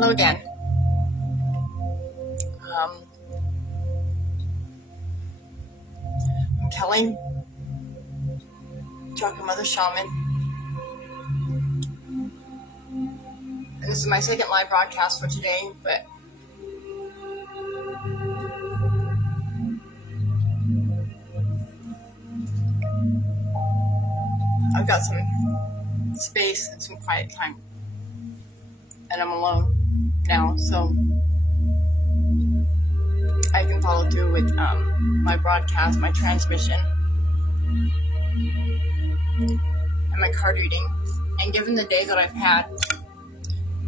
Hello again. I'm Kelly, Chakra Mother Shaman, and this is my second live broadcast for today, but I've got some space and some quiet time, and I'm alone now, so I can follow through with my broadcast, my transmission, and my card reading. And given the day that I've had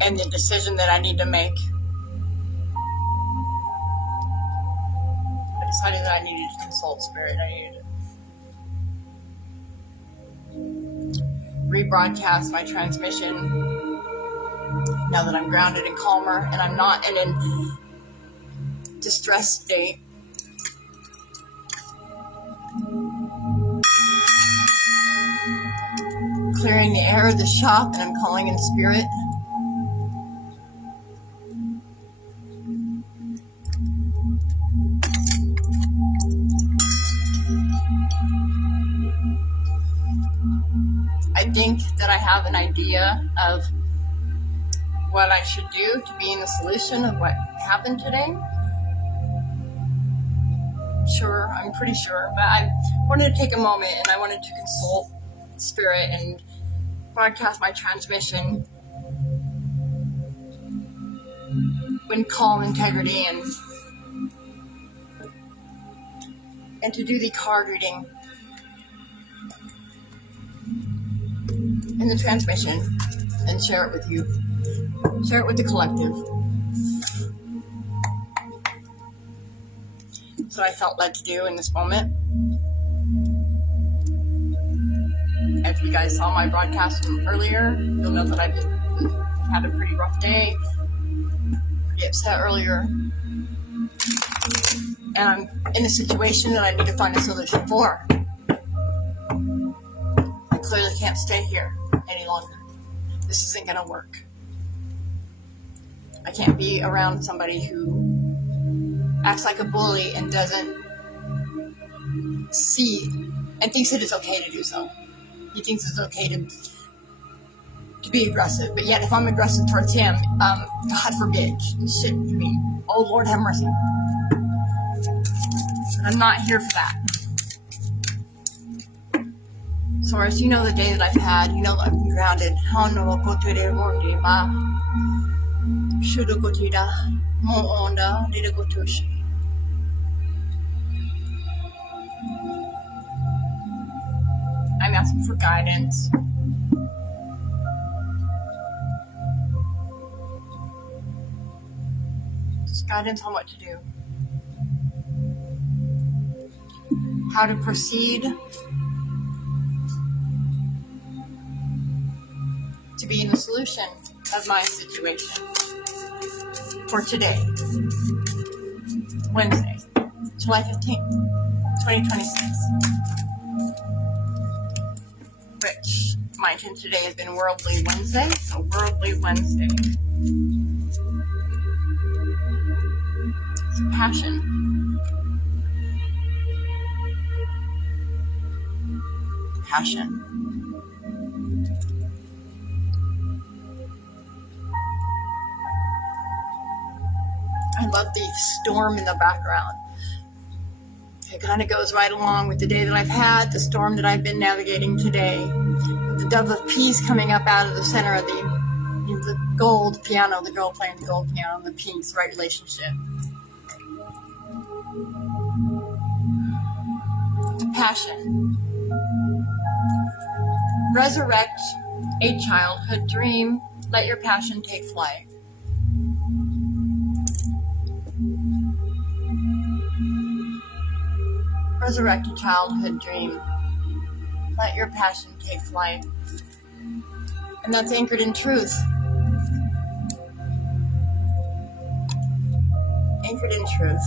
and the decision that I need to make, I decided that I needed to consult Spirit. I needed to rebroadcast my transmission now that I'm grounded and calmer and I'm not in a distressed state. Clearing the air of the shop, and I'm calling in Spirit. I think that I have an idea of what I should do to be in the solution of what happened today. Sure, I'm pretty sure, but I wanted to take a moment and I wanted to consult Spirit and broadcast my transmission in calm integrity and to do the card reading in the transmission and share it with you, share it with the collective. That's what I felt led to do in this moment. If you guys saw my broadcast from earlier, you'll know that I've had a pretty rough day, pretty upset earlier, and I'm in a situation that I need to find a solution for. I clearly can't stay here any longer. This isn't going to work. I can't be around somebody who acts like a bully and doesn't see and thinks that it's okay to do so. He thinks it's okay to be aggressive, but yet if I'm aggressive towards him, God forbid, oh Lord have mercy. But I'm not here for that. Source, you know the day that I've had, you know that I've been grounded. I'm asking for guidance. Just guidance on what to do. How to proceed to be in the solution of my situation for today, Wednesday, July 15th, 2026. Which my intention today has been Worldly Wednesday, so Worldly Wednesday. So passion. Passion. I love the storm in the background. It kind of goes right along with the day that I've had, the storm that I've been navigating today. The dove of peace coming up out of the center of the gold piano, the girl playing the gold piano, and the peace, right relationship. Passion. Resurrect a childhood dream. Let your passion take flight. Resurrect a childhood dream. Let your passion take flight. And that's anchored in truth. Anchored in truth.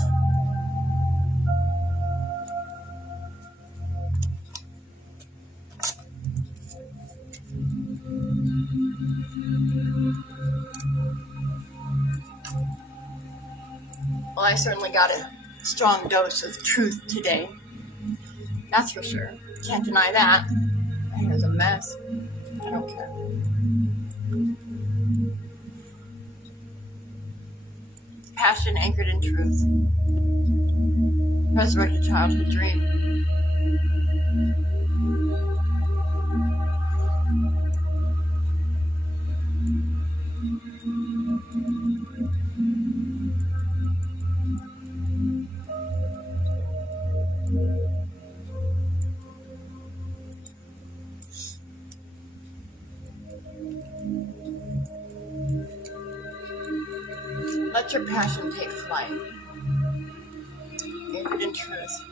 Well, I certainly got a strong dose of truth today. That's for sure. Can't deny that. My hair's a mess. I don't care. Passion anchored in truth. Resurrected childhood dream. Let your passion take flight. Anchored in truth.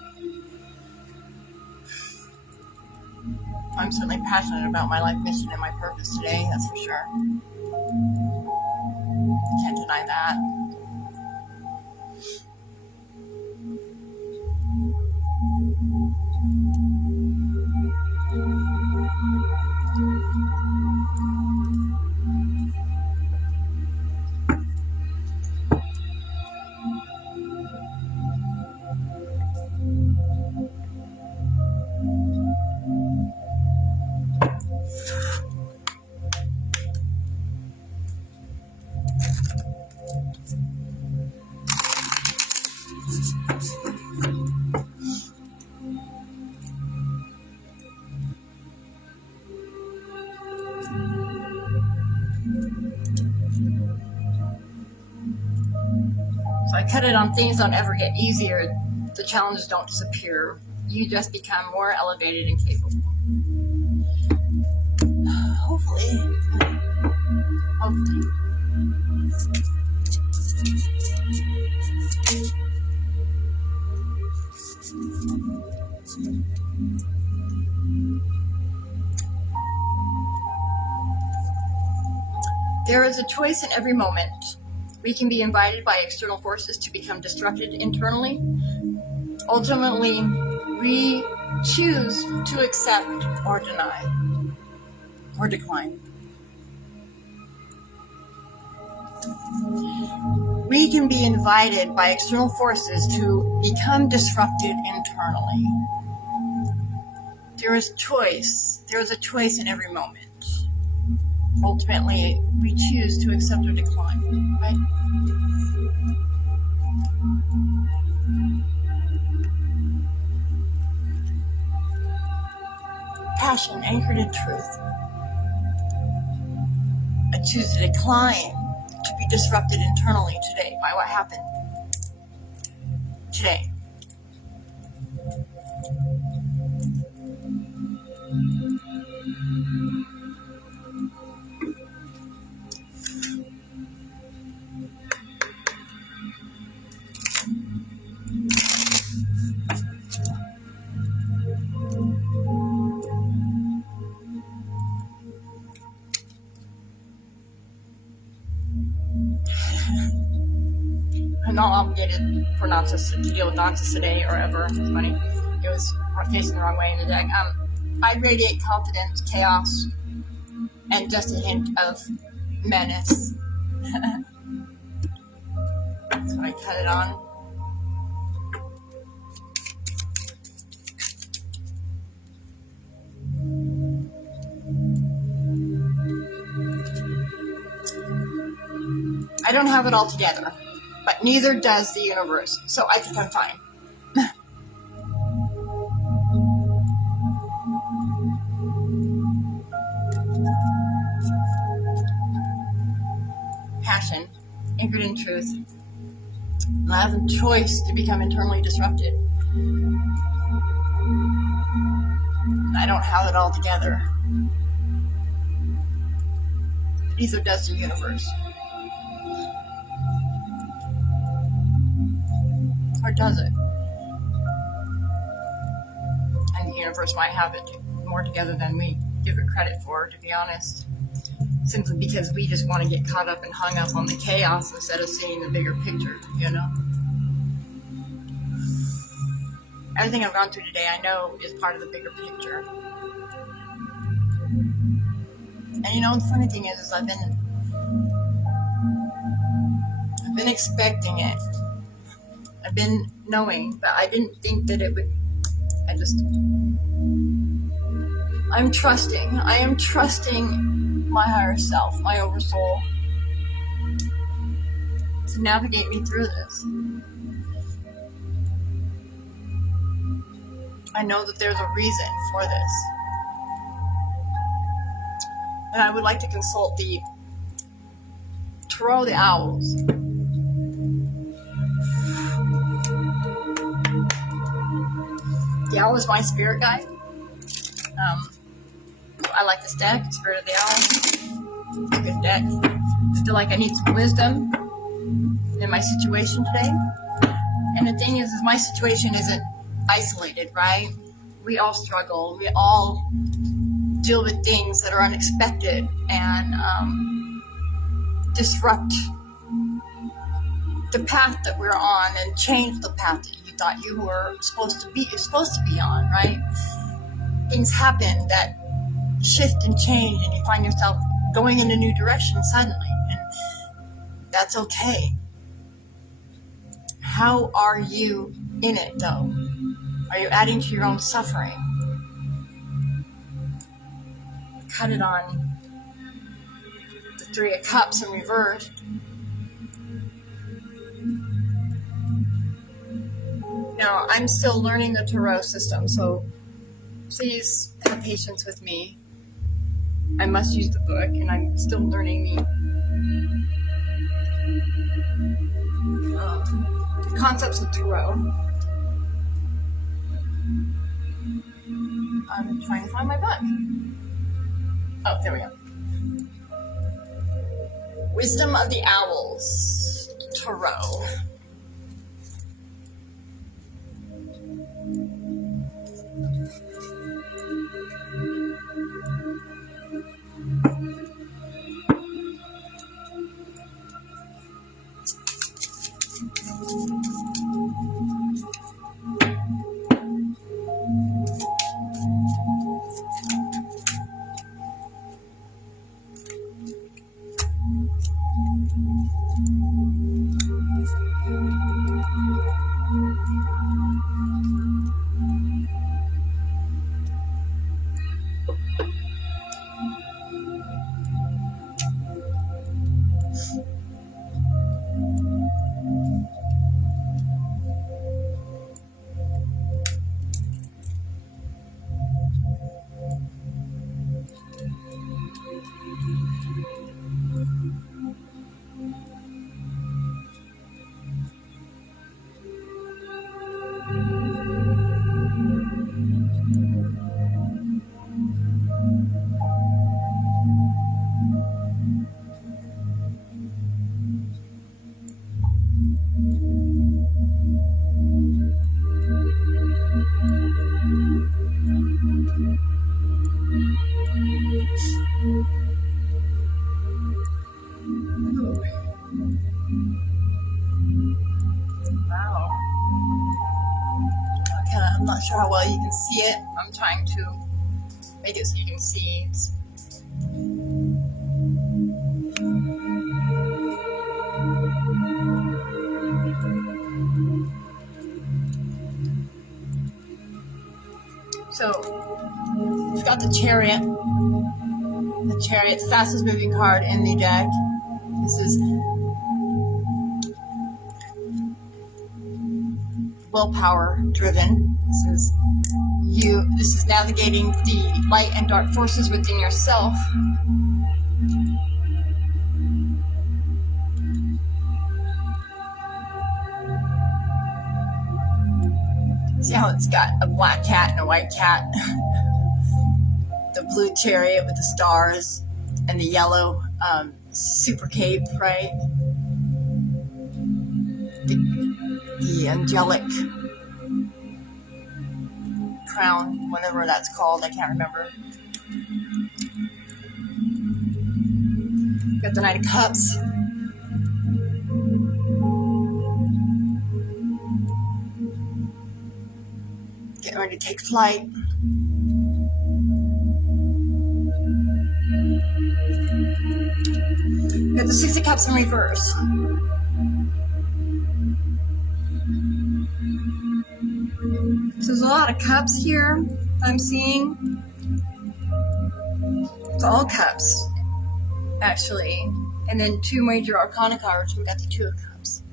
I'm certainly passionate about my life mission and my purpose today, that's for sure. Can't deny that. So I cut it on things don't ever get easier. The challenges don't disappear. You just become more elevated and capable. Hopefully. There is a choice in every moment. We can be invited by external forces to become disrupted internally. Ultimately, we choose to accept or deny or decline. We can be invited by external forces to become disrupted internally. There is choice. There is a choice in every moment. Ultimately, we choose to accept or decline, right? Passion anchored in truth. I choose to decline to be disrupted internally today by what happened today. I'm not obligated for nonsense to deal with nonsense today or ever. It's funny. It was facing the wrong way in the deck. I radiate confidence, chaos, and just a hint of menace. That's what I cut it on. I don't have it all together, but neither does the universe, so I think I'm fine. Passion, anchored in truth. I have a choice to become internally disrupted. I don't have it all together. Neither does the universe. Or does it? And the universe might have it more together than we give it credit for, to be honest. Simply because we just want to get caught up and hung up on the chaos instead of seeing the bigger picture, you know? Everything I've gone through today I know is part of the bigger picture. And you know, the funny thing is I've been expecting it. I've been knowing, but I didn't think that it would. I'm trusting. I am trusting my higher self, my oversoul, to navigate me through this. I know that there's a reason for this. And I would like to consult the Tarot of the Owls. The owl is my spirit guide. I like this deck, Spirit of the Owl. It's a good deck. I feel like I need some wisdom in my situation today. And the thing is my situation isn't isolated, right? We all struggle. We all deal with things that are unexpected and disrupt the path that we're on and change the path that you thought you were supposed to be on, right? Things happen that shift and change, and you find yourself going in a new direction suddenly, and that's okay. How are you in it, though? Are you adding to your own suffering? Cut it on the Three of Cups in reverse. Now, I'm still learning the Tarot system, so please have patience with me. I must use the book, and I'm still learning the concepts of Tarot. I'm trying to find my book. Oh, there we go. Wisdom of the Owls, Tarot. I'm not sure how well you can see it. I'm trying to make it so you can see. So, we've got the Chariot. The Chariot, the fastest moving card in the deck. This is willpower driven. This is navigating the light and dark forces within yourself. See how it's got a black cat and a white cat? The blue chariot with the stars and the yellow super cape, right? The angelic crown, whatever that's called, I can't remember. Got the Knight of Cups. Getting ready to take flight. Got the Six of Cups in reverse. So there's a lot of cups here I'm seeing. It's all cups, actually. And then 2 major arcana cards. We got the 2 of cups.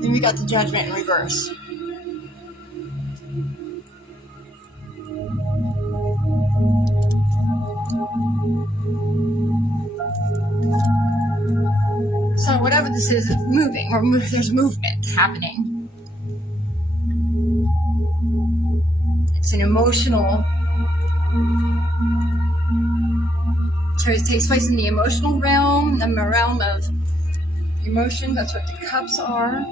Then we got the Judgment in reverse. So whatever this is moving, or there's movement happening. It's an emotional. So it takes place in the emotional realm, the realm of emotion. That's what the cups are.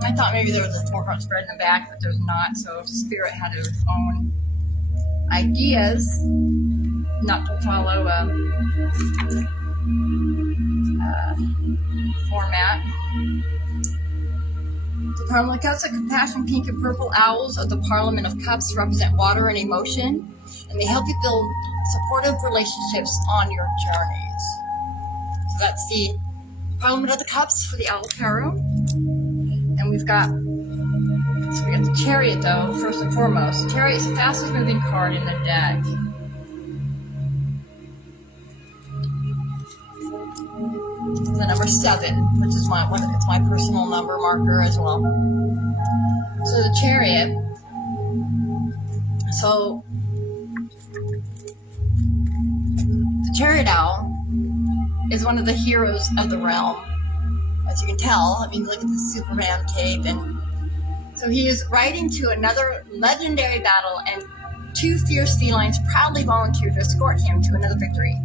I thought maybe there was a 4-card spread in the back, but there's not. So Spirit had its own ideas, not to follow a format. The Parliament of Cups, the compassion, pink and purple owls of the Parliament of Cups represent water and emotion, and they help you build supportive relationships on your journeys. So that's the Parliament of the Cups for the Owl Tarot. And we got the Chariot, though, first and foremost. The Chariot is the fastest moving card in the deck. The number 7, which is it's my personal number marker as well. So the Chariot. So the Chariot Owl is one of the heroes of the realm. As you can tell, I mean, look at the Superman cape, and so he is riding to another legendary battle, and 2 fierce felines proudly volunteer to escort him to another victory.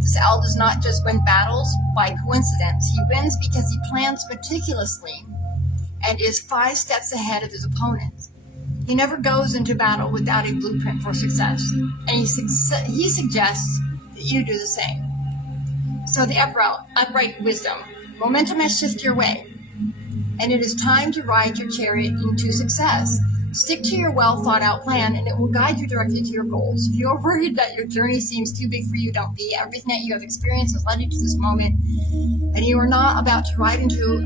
This owl does not just win battles by coincidence. He wins because he plans meticulously and is 5 steps ahead of his opponents. He never goes into battle without a blueprint for success, and he suggests that you do the same. So the upright wisdom. Momentum has shifted your way, and it is time to ride your chariot into success. Stick to your well-thought-out plan, and it will guide you directly to your goals. If you are worried that your journey seems too big for you, don't be. Everything that you have experienced has led you to this moment, and you are about to ride into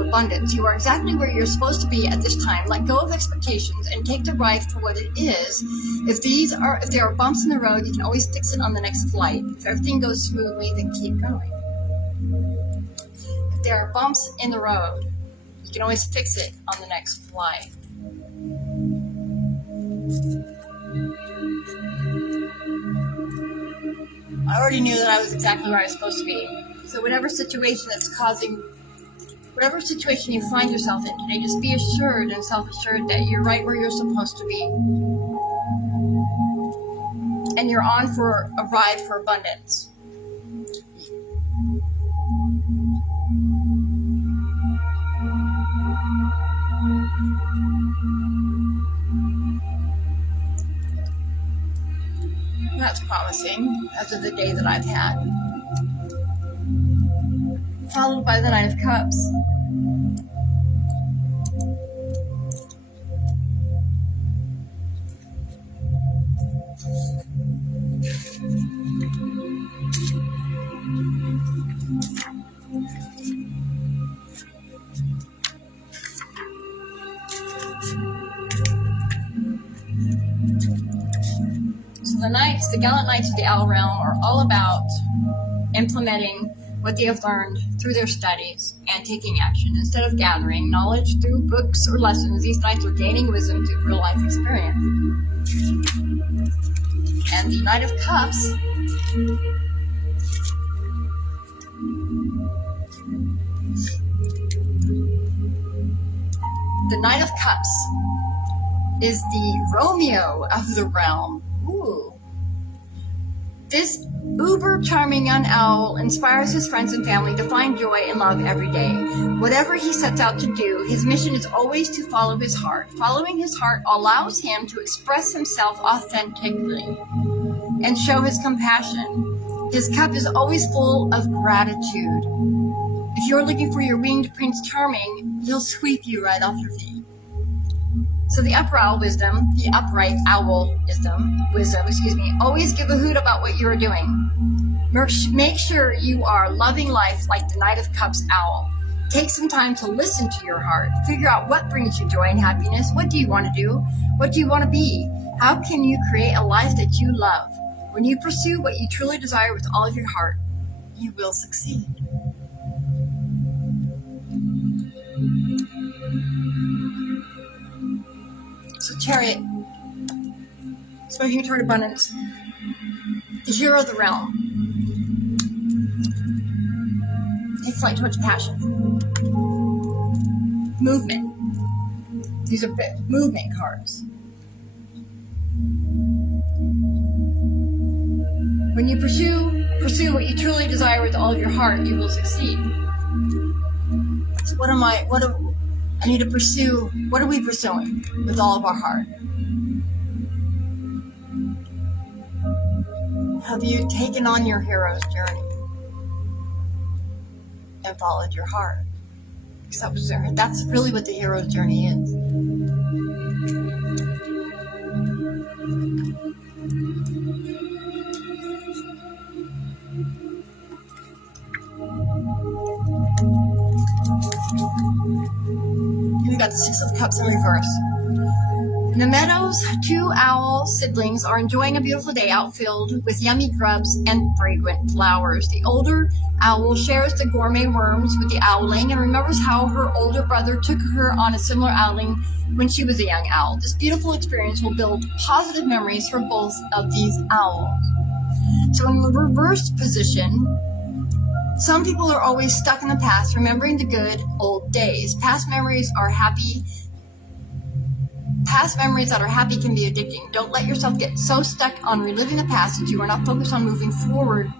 abundance. You are exactly where you're supposed to be at this time. Let go of expectations and take the ride for what it is. If there are bumps in the road, you can always fix it on the next flight. If everything goes smoothly, then keep going. If there are bumps in the road, you can always fix it on the next flight. I already knew that I was exactly where I was supposed to be. So whatever situation you find yourself in today, just be assured and self-assured that you're right where you're supposed to be. And you're on for a ride for abundance. That's promising after the day that I've had. Followed by the Knight of Cups. The gallant knights of the Owl Realm are all about implementing what they have learned through their studies and taking action. Instead of gathering knowledge through books or lessons, these knights are gaining wisdom through real life experience. And the Knight of Cups is the Romeo of the realm. Ooh. This uber charming young owl inspires his friends and family to find joy and love every day. Whatever he sets out to do, his mission is always to follow his heart. Following his heart allows him to express himself authentically and show his compassion. His cup is always full of gratitude. If you're looking for your winged Prince Charming, he'll sweep you right off your feet. So the upright owl wisdom, always give a hoot about what you are doing. Make sure you are loving life like the Knight of Cups owl. Take some time to listen to your heart. Figure out what brings you joy and happiness. What do you want to do? What do you want to be? How can you create a life that you love? When you pursue what you truly desire with all of your heart, you will succeed. So Chariot, smoking toward abundance, the hero of the realm. Take flight towards passion. Movement. These are movement cards. When you pursue what you truly desire with all of your heart, you will succeed. So I need to pursue, what are we pursuing with all of our heart? Have you taken on your hero's journey and followed your heart? Because that's really what the hero's journey is. We got the Six of Cups in reverse. In the meadows, two owl siblings are enjoying a beautiful day out filled with yummy grubs and fragrant flowers. The older owl shares the gourmet worms with the owling and remembers how her older brother took her on a similar outing when she was a young owl. This beautiful experience will build positive memories for both of these owls. So in the reversed position, some people are always stuck in the past, remembering the good old days. Past memories that are happy can be addicting. Don't let yourself get so stuck on reliving the past that you are not focused on moving forward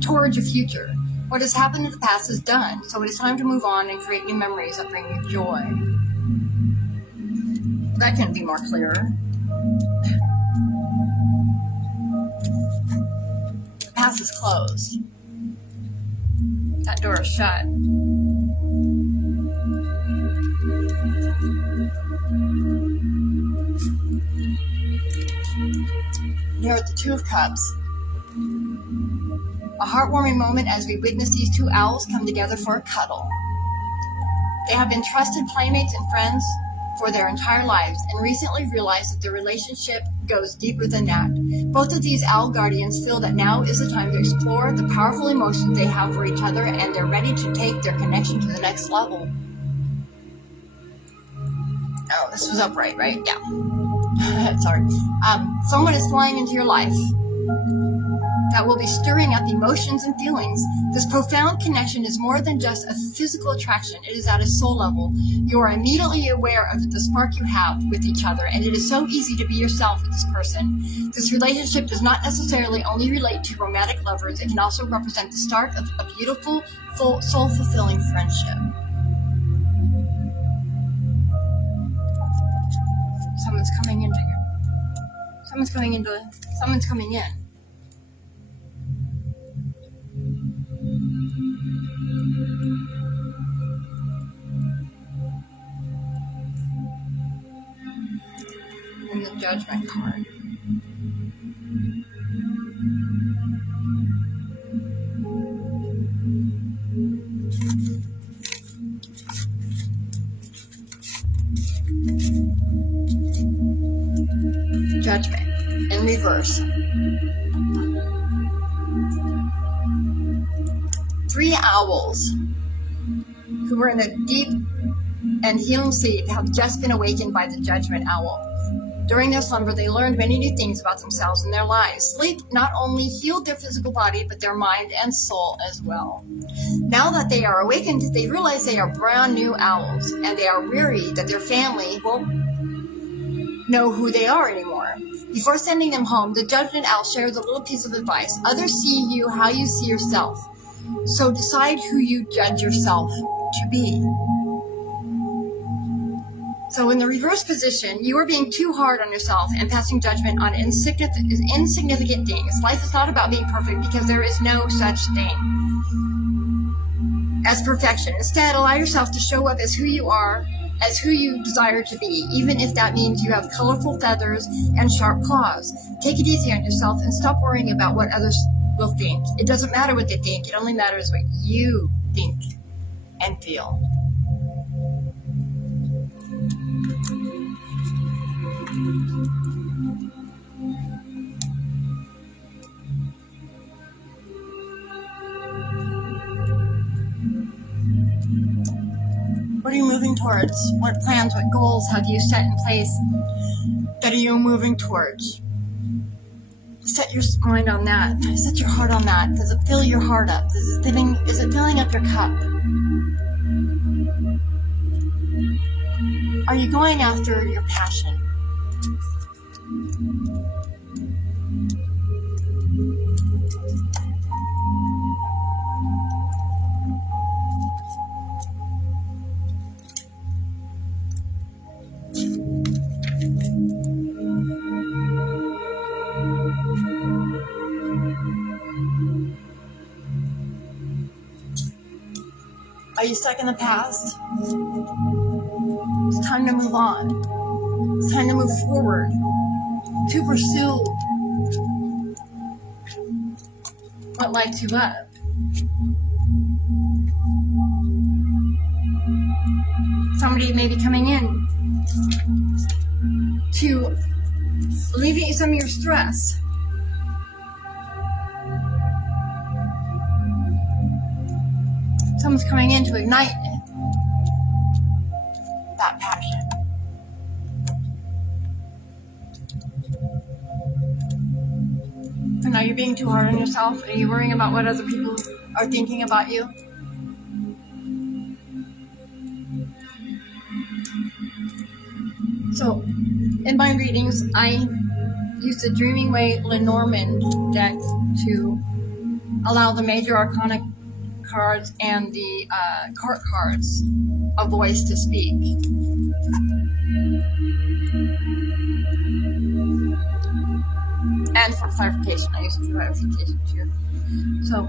towards your future. What has happened in the past is done, so it is time to move on and create new memories that bring you joy. That couldn't be more clearer. The past is closed. That door is shut. Here at the Two of Cups. A heartwarming moment as we witness these two owls come together for a cuddle. They have been trusted playmates and friends for their entire lives and recently realized that their relationship goes deeper than that. Both of these owl guardians feel that now is the time to explore the powerful emotions they have for each other, and they're ready to take their connection to the next level. Oh, this was upright, right? Yeah. Sorry. Someone is flying into your life that will be stirring up emotions and feelings. This profound connection is more than just a physical attraction. It is at a soul level. You are immediately aware of the spark you have with each other, and it is so easy to be yourself with this person. This relationship does not necessarily only relate to romantic lovers. It can also represent the start of a beautiful, soul-fulfilling friendship. Someone's coming in. And the Judgment card. Judgment in reverse. 3 owls who were in a deep and healing sleep have just been awakened by the Judgment owl. During their slumber, they learned many new things about themselves and their lives. Sleep not only healed their physical body, but their mind and soul as well. Now that they are awakened, they realize they are brand new owls, and they are weary that their family won't know who they are anymore. Before sending them home, the judgment owl shares a little piece of advice. Others see you how you see yourself. So decide who you judge yourself to be. So in the reverse position, you are being too hard on yourself and passing judgment on insignificant things. Life is not about being perfect because there is no such thing as perfection. Instead, allow yourself to show up as who you are, as who you desire to be, even if that means you have colorful feathers and sharp claws. Take it easy on yourself and stop worrying about what others will think. It doesn't matter what they think. It only matters what you think and feel. What are you moving towards? What plans, what goals have you set in place that are you moving towards? Set your mind on that. Set your heart on that. Does it fill your heart up? Is it filling up your cup? Are you going after your passion? Are you stuck in the past? It's time to move on. It's time to move forward, to pursue what lights you up. Somebody may be coming in to alleviate some of your stress. Someone's coming in to ignite that passion. And are you being too hard on yourself? Are you worrying about what other people are thinking about you? So, in my readings, I use the Dreaming Way Lenormand deck to allow the major arcana cards and the court cards a voice to speak. And for clarification, I use it for clarification too. So,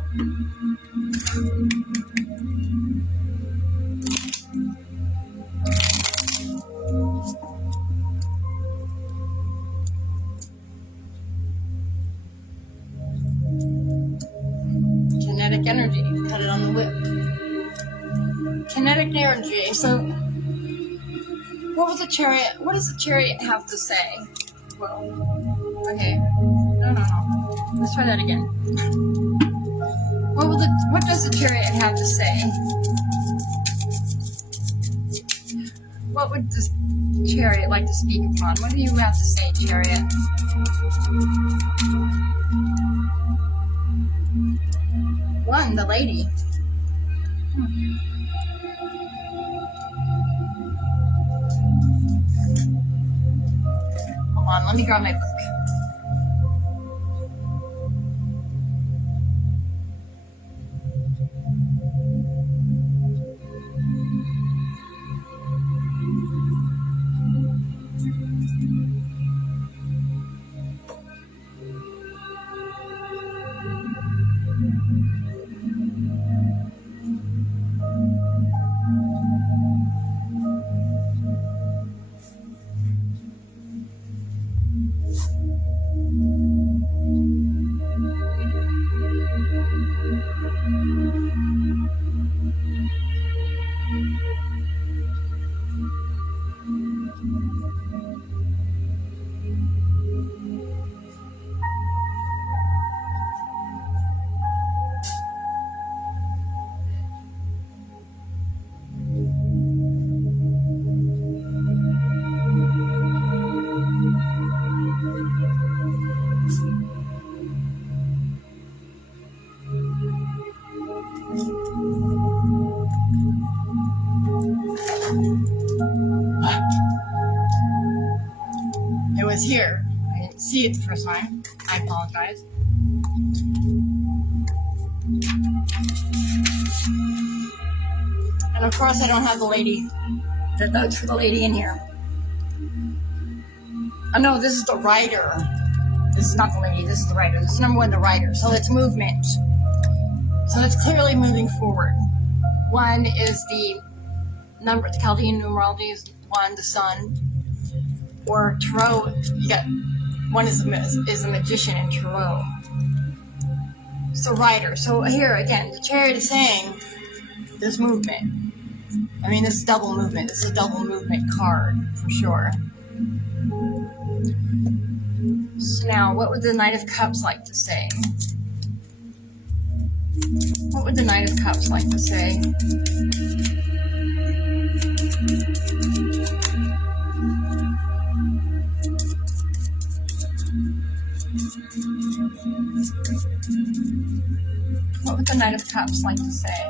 kinetic energy, put it on the whip. Kinetic energy. So, what does the chariot have to say? Well, okay. No. Let's try that again. What does the chariot have to say? What would this chariot like to speak upon? What do you have to say, chariot? One, the lady. Hold on, let me grab my book. It was here. I didn't see it the first time. I apologize. And of course I don't have the lady, the notes for the lady in here. Oh no, this is the writer. This is not the lady, this is the writer. This is number 1, the writer. So it's movement. So it's clearly moving forward. 1 is the number, the Chaldean numerology is 1, the sun. Or Tarot, you got 1 is a magician in Tarot. It's the writer. So here again, the Chariot is saying there's movement. I mean, this is double movement. This is a double movement card for sure. So now, what would the Knight of Cups like to say? What would the Knight of Cups like to say? What would the Knight of Cups like to say?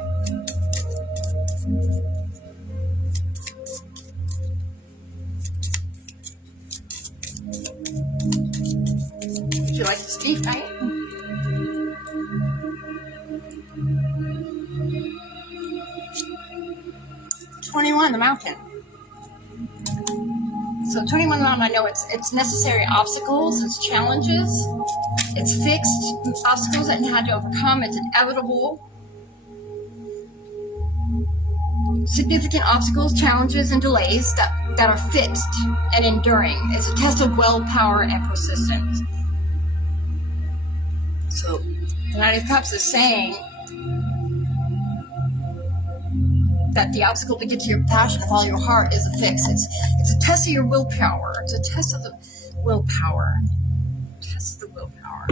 Would you like to speak, Knight? The mountain. So 21 the mountain, I know it's necessary obstacles, it's challenges, it's fixed obstacles that you had to overcome, it's inevitable. Significant obstacles, challenges, and delays that are fixed and enduring. It's a test of willpower and persistence. So the Knight of Cups is saying that the obstacle to get to your passion, to follow your heart, is a fix. It's a test of your willpower. It's a test of the willpower. Test of the willpower.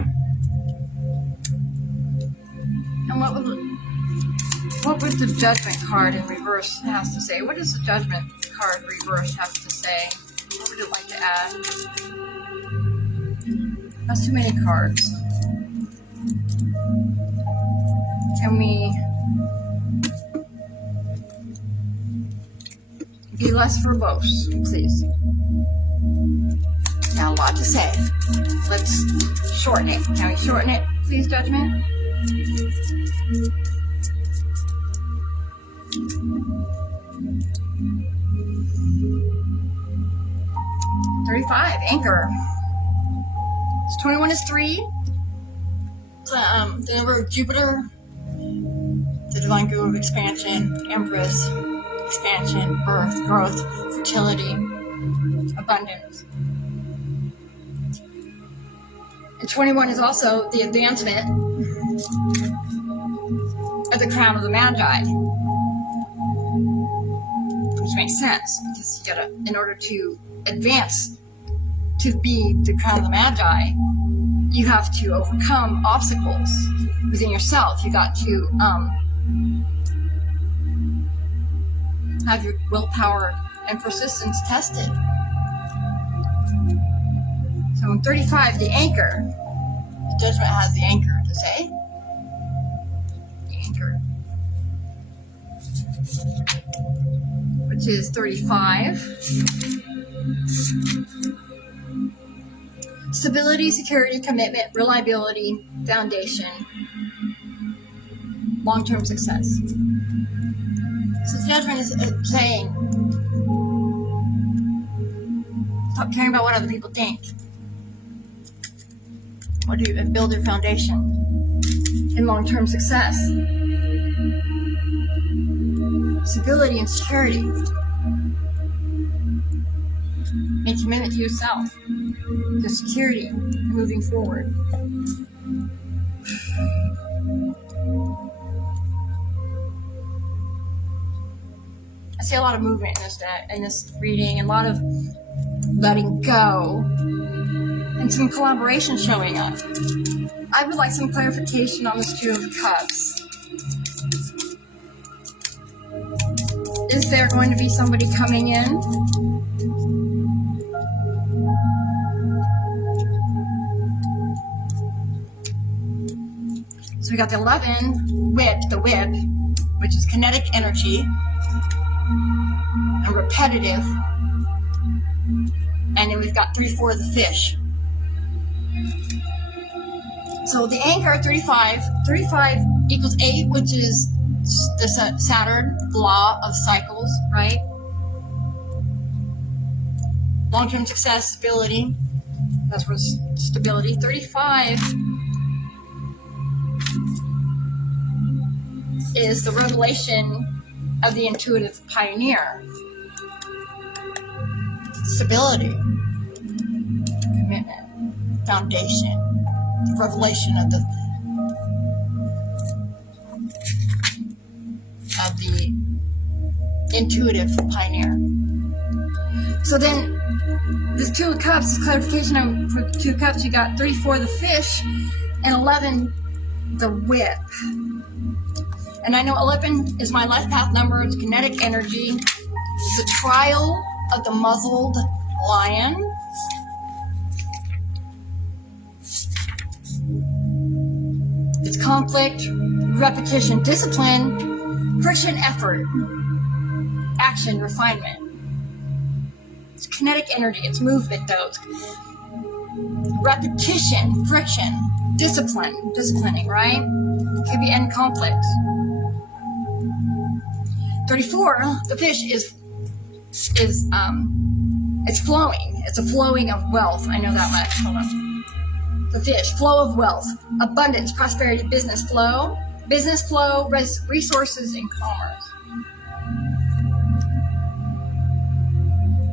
And what would the Judgment card in reverse have to say? What does the Judgment card reverse have to say? What would it like to add? That's too many cards. Can we be less verbose, please? Now, a lot to say. Let's shorten it. Can we shorten it, please, Judgment? Anchor. So 21 is 3. The number of Jupiter, the divine guru of expansion, Empress, expansion, birth, growth, fertility, abundance. And 21 is also the advancement of the crown of the Magi, which makes sense because you gotta, in order to advance to be the crown of the Magi, you have to overcome obstacles within yourself. You got to have your willpower and persistence tested. So in 35, the anchor. The Judgment has the anchor to say. The anchor. Which is 35. Stability, security, commitment, reliability, foundation, long-term success. So the Judgment is saying, stop caring about what other people think. What do you build your foundation in long-term success? Stability and security. Make commitment to yourself. The security moving forward. I see a lot of movement in this reading, and a lot of letting go, and some collaboration showing up. I would like some clarification on this Two of Cups. Is there going to be somebody coming in? So we got the 11, the whip, which is kinetic energy and repetitive. And then we've got 3, 4, the fish. So the anchor 35 equals 8, which is the Saturn law of cycles, right? Long-term success, stability. That's where stability. 35 is the revelation of the intuitive pioneer. Stability, commitment, foundation, the revelation of the intuitive pioneer. So then this 2 of Cups, this clarification for 2 of Cups, you got 34 the fish and 11 the whip. And I know 11 is my life path number. It's kinetic energy. It's the trial of the muzzled lion. It's conflict, repetition, discipline, friction, effort, action, refinement. It's kinetic energy. It's movement, though. It's repetition, friction, disciplining, right? It could be end conflict. 34, the fish is it's flowing. It's a flowing of wealth. I know that much. Hold on. The fish, flow of wealth, abundance, prosperity, business flow, resources, and commerce.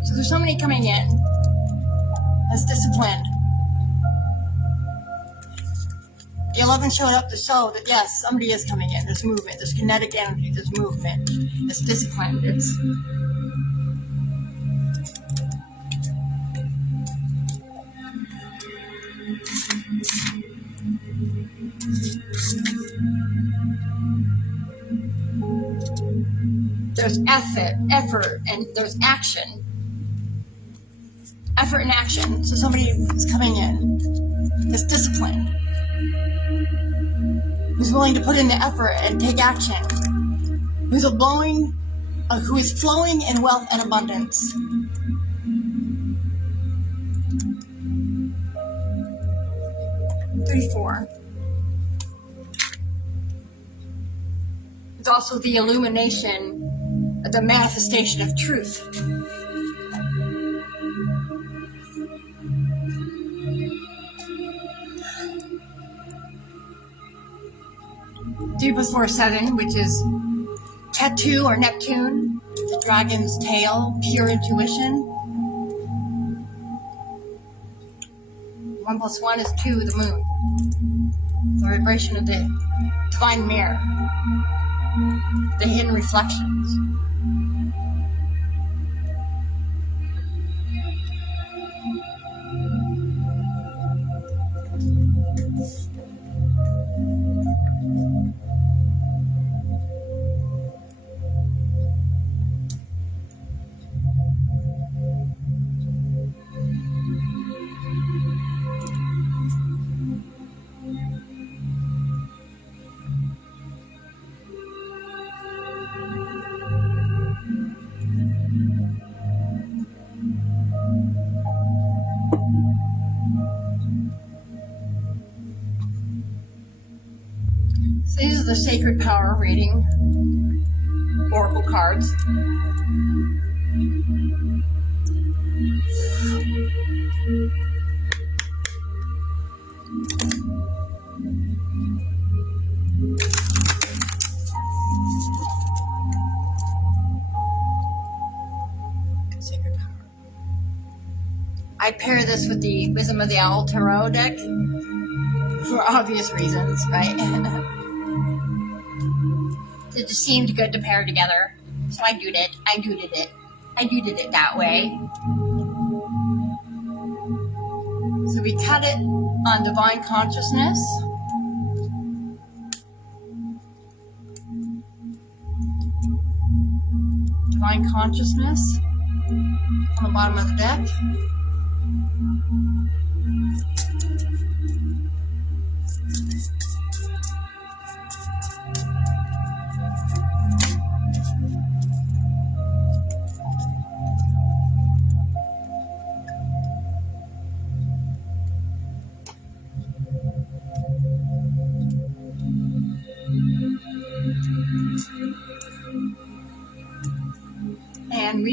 So there's somebody coming in that's disciplined. The 11 showed up to show that yes, somebody is coming in. There's movement, there's kinetic energy, there's movement, it's disciplined, there's effort, and there's action. Effort and action. So somebody is coming in that's disciplined, who's willing to put in the effort and take action, who is flowing in wealth and abundance. $34. It's also the illumination, the manifestation of truth. Three plus 4 is 7, which is Ketu or Neptune, the dragon's tail, pure intuition. 1 plus 1 is 2, the moon, the vibration of the divine mirror, the hidden reflections. So these are the Sacred Power reading oracle cards. Sacred Power. I pair this with the Wisdom of the Owl Tarot deck for obvious reasons, right? It just seemed good to pair together, so I did it that way. So we cut it on divine consciousness. Divine consciousness on the bottom of the deck.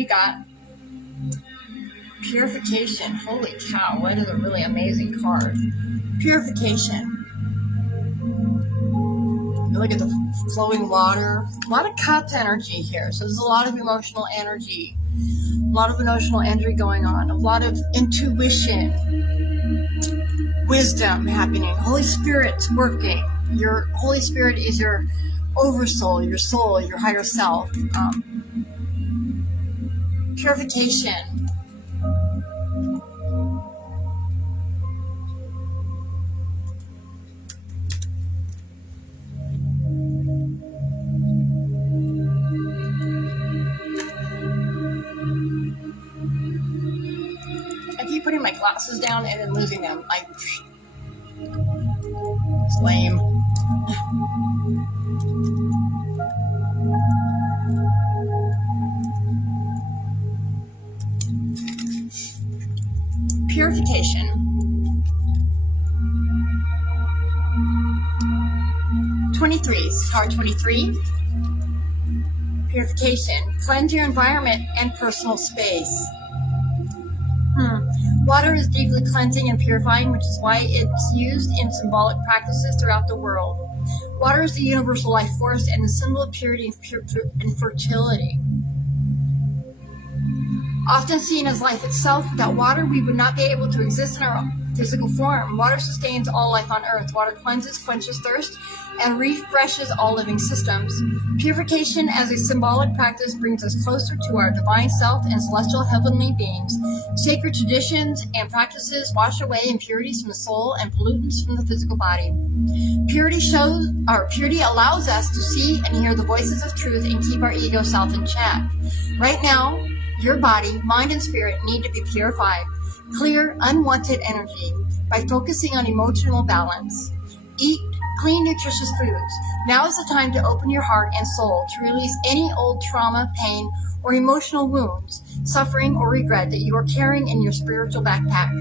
you got? Purification. Holy cow, what is a really amazing card. Purification. Look at the flowing water. A lot of cup energy here. So there's a lot of emotional energy. A lot of emotional energy going on. A lot of intuition. Wisdom happening. Holy Spirit's working. Your Holy Spirit is your oversoul, your soul, your higher self. Purification. I keep putting my glasses down and then losing them. It's lame. Purification. Card 23. Purification. Cleanse your environment and personal space. Water is deeply cleansing and purifying, which is why it's used in symbolic practices throughout the world. Water is the universal life force and the symbol of purity and fertility. Often seen as life itself, without water we would not be able to exist in our physical form. Water sustains all life on earth. Water cleanses, quenches thirst, and refreshes all living systems. Purification as a symbolic practice brings us closer to our divine self and celestial heavenly beings. Sacred traditions and practices wash away impurities from the soul and pollutants from the physical body. Purity allows us to see and hear the voices of truth and keep our ego self in check. Right now, your body, mind, and spirit need to be purified. Clear unwanted energy by focusing on emotional balance. Eat clean, nutritious foods. Now is the time to open your heart and soul to release any old trauma, pain, or emotional wounds, suffering, or regret that you are carrying in your spiritual backpack.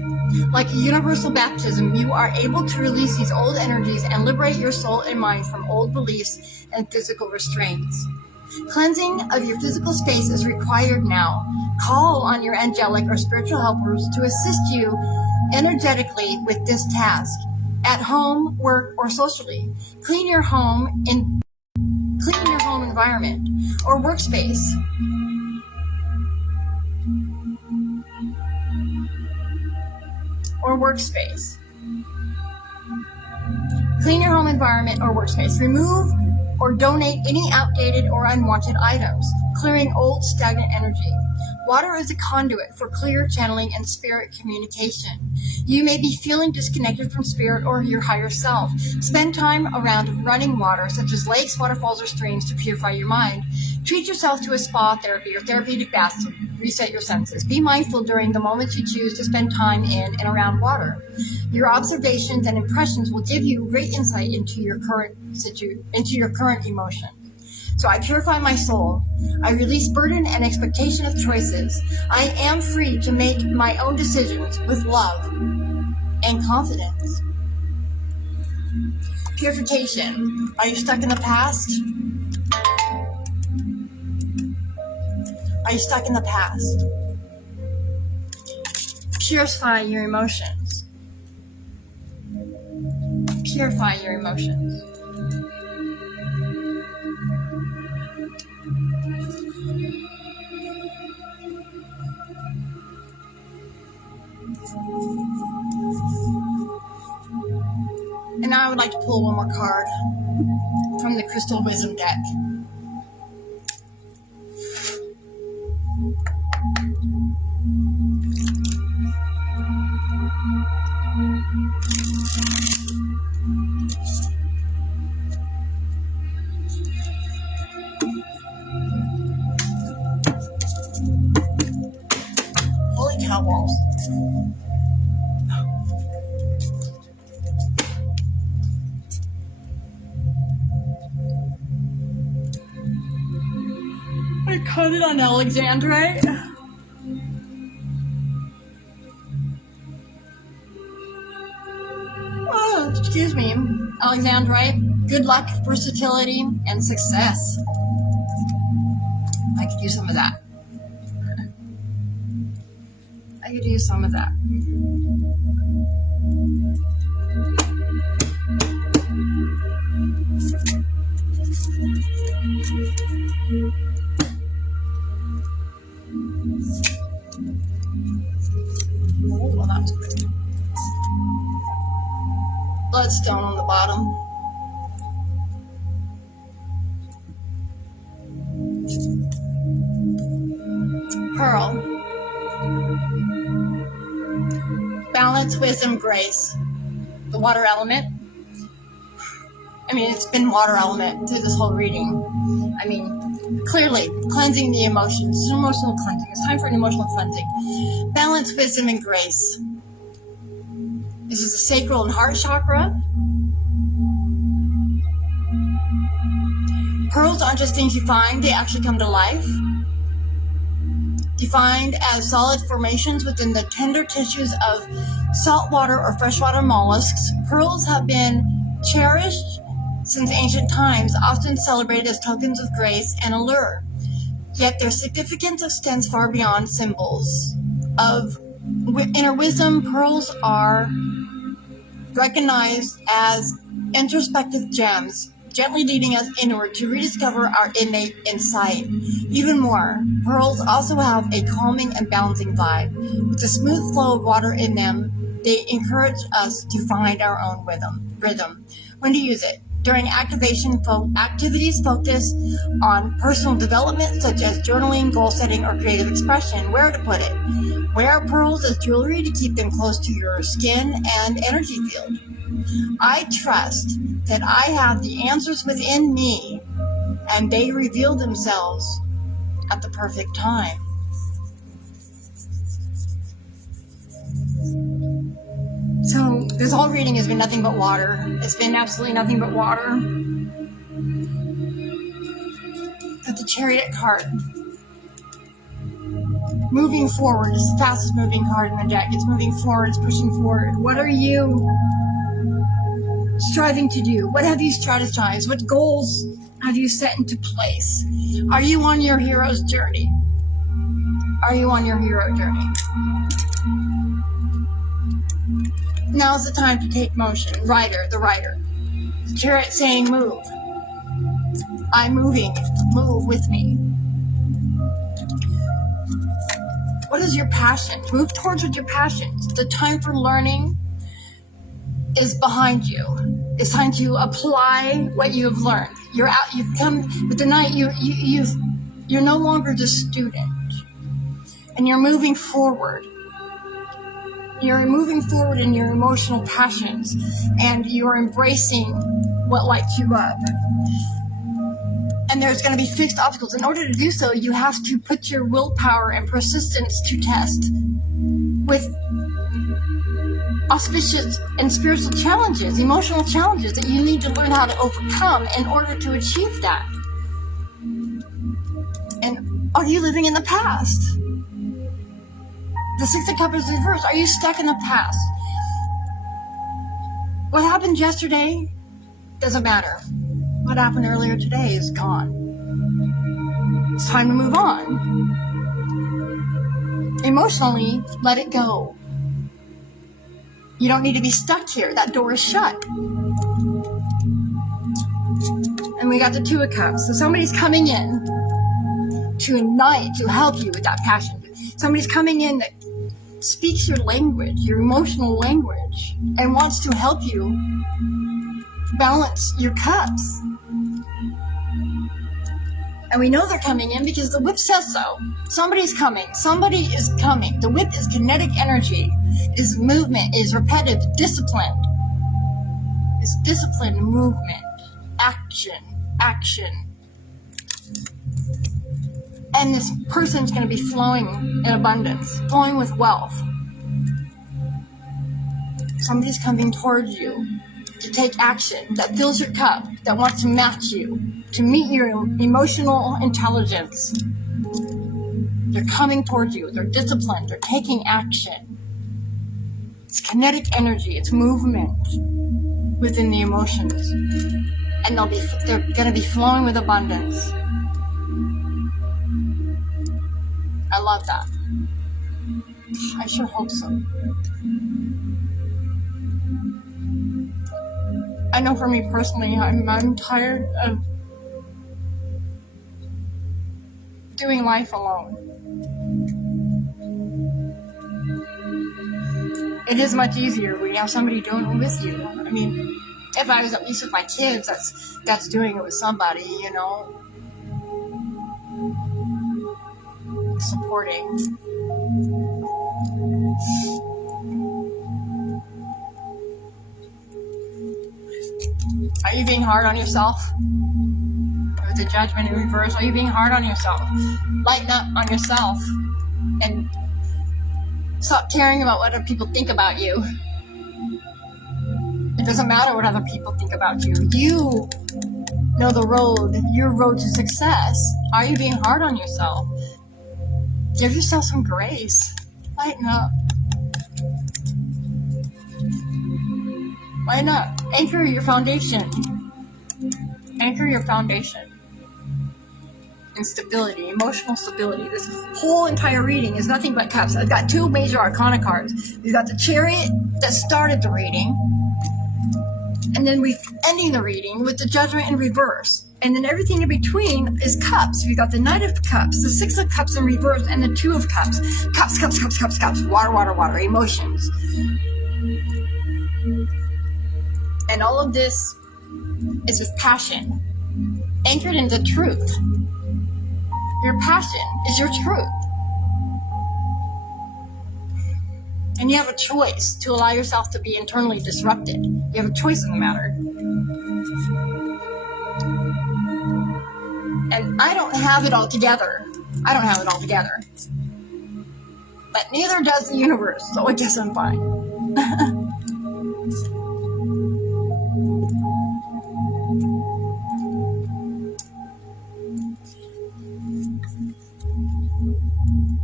Like a universal baptism, you are able to release these old energies and liberate your soul and mind from old beliefs and physical restraints. Cleansing of your physical space is required now. Call on your angelic or spiritual helpers to assist you energetically with this task. At home, work, or socially, clean your home environment or workspace. Clean your home environment or workspace. Remove or donate any outdated or unwanted items, clearing old stagnant energy. Water is a conduit for clear channeling and spirit communication. You may be feeling disconnected from spirit or your higher self. Spend time around running water, such as lakes, waterfalls, or streams, to purify your mind. Treat yourself to a spa therapy or therapeutic bath to reset your senses. Be mindful during the moments you choose to spend time in and around water. Your observations and impressions will give you great insight into your current emotion. So I purify my soul. I release burden and expectation of choices. I am free to make my own decisions with love and confidence. Purification. Are you stuck in the past? Are you stuck in the past? Purify your emotions. Purify your emotions. And now I would like to pull one more card from the Crystal Wisdom deck. Holy cow balls. I cut it on Alexandrite. Oh, excuse me. Alexandrite, good luck, versatility, and success. I could use some of that. I could use some of that. Oh, well, that was quick. Bloodstone on the bottom. Pearl. Balance, wisdom, grace. The water element. I mean, it's been water element through this whole reading. I mean, clearly, cleansing the emotions. It's an emotional cleansing. It's time for an emotional cleansing. Balance, wisdom, and grace. This is the sacral and heart chakra. Pearls aren't just things you find, they actually come to life. Defined as solid formations within the tender tissues of saltwater or freshwater mollusks, pearls have been cherished since ancient times, often celebrated as tokens of grace and allure. Yet their significance extends far beyond symbols of inner wisdom. Pearls are recognized as introspective gems, gently leading us inward to rediscover our innate insight. Even more, pearls also have a calming and balancing vibe. With the smooth flow of water in them, they encourage us to find our own rhythm. When to use it? During activities focus on personal development, such as journaling, goal setting, or creative expression. Where to put it? Wear pearls as jewelry to keep them close to your skin and energy field. I trust that I have the answers within me, and they reveal themselves at the perfect time. So this whole reading has been nothing but water. It's been absolutely nothing but water. Got the Chariot card. Moving forward is the fastest moving card in the deck. It's moving forward, it's pushing forward. What are you striving to do? What have you strategized? What goals have you set into place? Are you on your hero's journey? Are you on your hero journey? Now's the time to take motion. The rider. Chariot saying move. I'm moving. Move with me. What is your passion? Move towards with your passions. The time for learning is behind you. It's time to apply what you have learned. You're out. You've come. But tonight, you're no longer the student, and you're moving forward. You're moving forward in your emotional passions, and you're embracing what lights you up. And there's going to be fixed obstacles. In order to do so, you have to put your willpower and persistence to test with auspicious and spiritual challenges, emotional challenges that you need to learn how to overcome in order to achieve that. And are you living in the past? The Six of Cups is reversed. Are you stuck in the past? What happened yesterday doesn't matter. What happened earlier today is gone. It's time to move on. Emotionally, let it go. You don't need to be stuck here. That door is shut. And we got the Two of Cups. So somebody's coming in to ignite, to help you with that passion. Somebody's coming in that speaks your language, your emotional language, and wants to help you balance your cups. And we know they're coming in because the whip says so. Somebody's coming. Somebody is coming. The whip is kinetic energy. Is movement. Is repetitive. Disciplined. It's disciplined movement. Action. And this person's going to be flowing in abundance. Flowing with wealth. Somebody's coming towards you to take action that fills your cup, that wants to match you, to meet your emotional intelligence. They're coming towards you. They're disciplined. They're taking action. It's kinetic energy. It's movement within the emotions. And they're going to be flowing with abundance. I love that. I sure hope so. I know for me personally, I'm tired of doing life alone. It is much easier when you have somebody doing it with you. I mean, if I was at least with my kids, that's doing it with somebody, you know, supporting. Are you being hard on yourself? With the judgment in reverse, are you being hard on yourself? Lighten up on yourself and stop caring about what other people think about you. It doesn't matter what other people think about you. You know the road, your road to success. Are you being hard on yourself? Give yourself some grace. Lighten up. Why not? Anchor your foundation. Anchor your foundation. And stability, emotional stability. This whole entire reading is nothing but cups. I've got two major arcana cards. We've got the Chariot that started the reading, and then we're ending the reading with the Judgment in reverse. And then everything in between is cups. We've got the Knight of Cups, the Six of Cups in reverse, and the Two of Cups. Cups, cups, cups, cups, cups. Water, water, water. Emotions. And all of this is with passion, anchored in the truth. Your passion is your truth. And you have a choice to allow yourself to be internally disrupted. You have a choice in the matter. And I don't have it all together. I don't have it all together. But neither does the universe, so I guess I'm fine.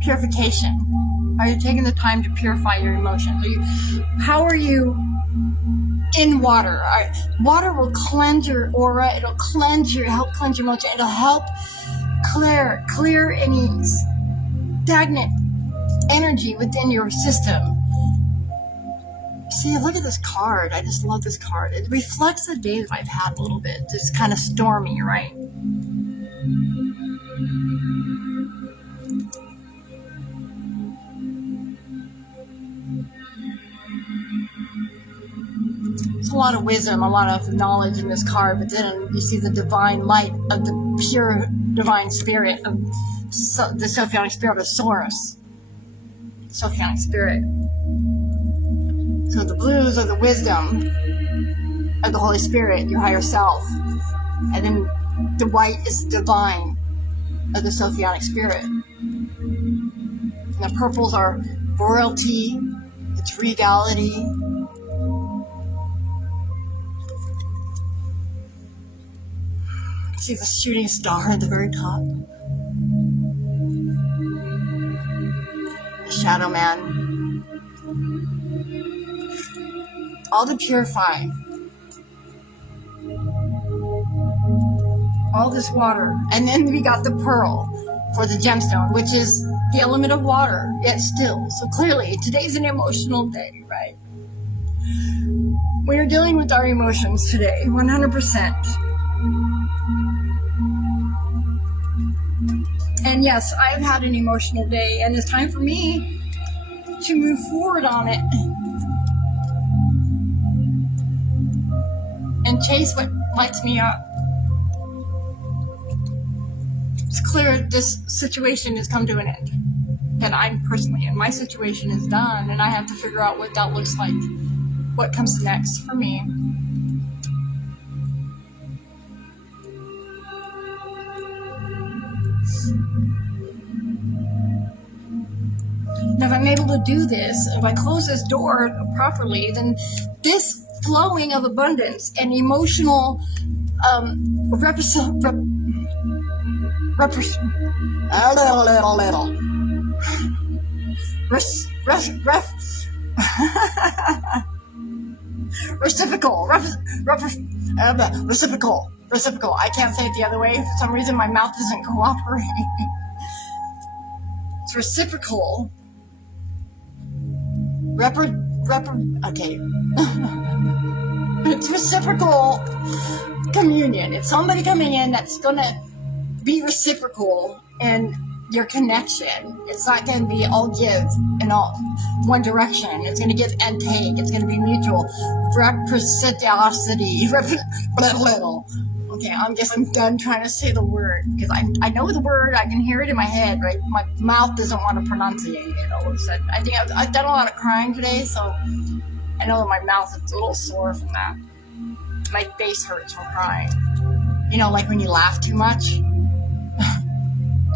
Purification. Are you taking the time to purify your emotions? How are you in water? Water will cleanse your aura. It'll help cleanse your emotion. It'll help clear any stagnant energy within your system. See, look at this card. I just love this card. It reflects the day that I've had a little bit. It's kind of stormy, right? There's a lot of wisdom, a lot of knowledge in this card, but then you see the divine light of the pure divine spirit of the Sophionic spirit of Source. Sophionic spirit. So the blues are the wisdom of the Holy Spirit, your higher self. And then the white is divine of the Sophionic spirit. And the purples are royalty, it's regality. See the shooting star at the very top. The Shadow Man. All to purify. All this water. And then we got the pearl for the gemstone, which is the element of water, yet still. So clearly, today's an emotional day, right? We are dealing with our emotions today, 100%. And yes, I've had an emotional day, and it's time for me to move forward on it and chase what lights me up. It's clear this situation has come to an end. That I'm personally in. My situation is done, and I have to figure out what that looks like. What comes next for me. Now, if I'm able to do this, if I close this door properly, then this flowing of abundance and emotional reciprocal. I can't say it the other way. For some reason, my mouth isn't cooperating. It's reciprocal. okay. It's reciprocal communion. It's somebody coming in that's gonna be reciprocal in your connection. It's not gonna be all give and all one direction. It's gonna give and take. It's gonna be mutual. Reciprocity. Okay, I'm done trying to say the word because I know the word. I can hear it in my head, right? My mouth doesn't want to pronunciate it all of a sudden. I think I've done a lot of crying today, so I know that my mouth is a little sore from that. My face hurts from crying. You know, like when you laugh too much.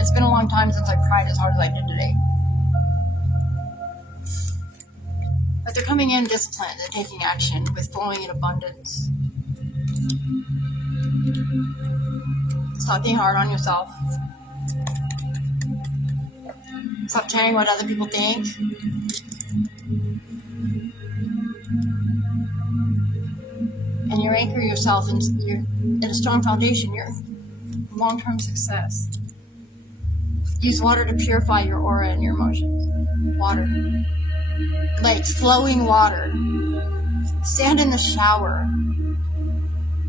It's been a long time since I cried as hard as I did today. But they're coming in disciplined. They're taking action with flowing in abundance. Stop being hard on yourself. Stop caring what other people think. And you anchor yourself in a strong foundation, your long-term success. Use water to purify your aura and your emotions. Water. Like flowing water. Stand in the shower.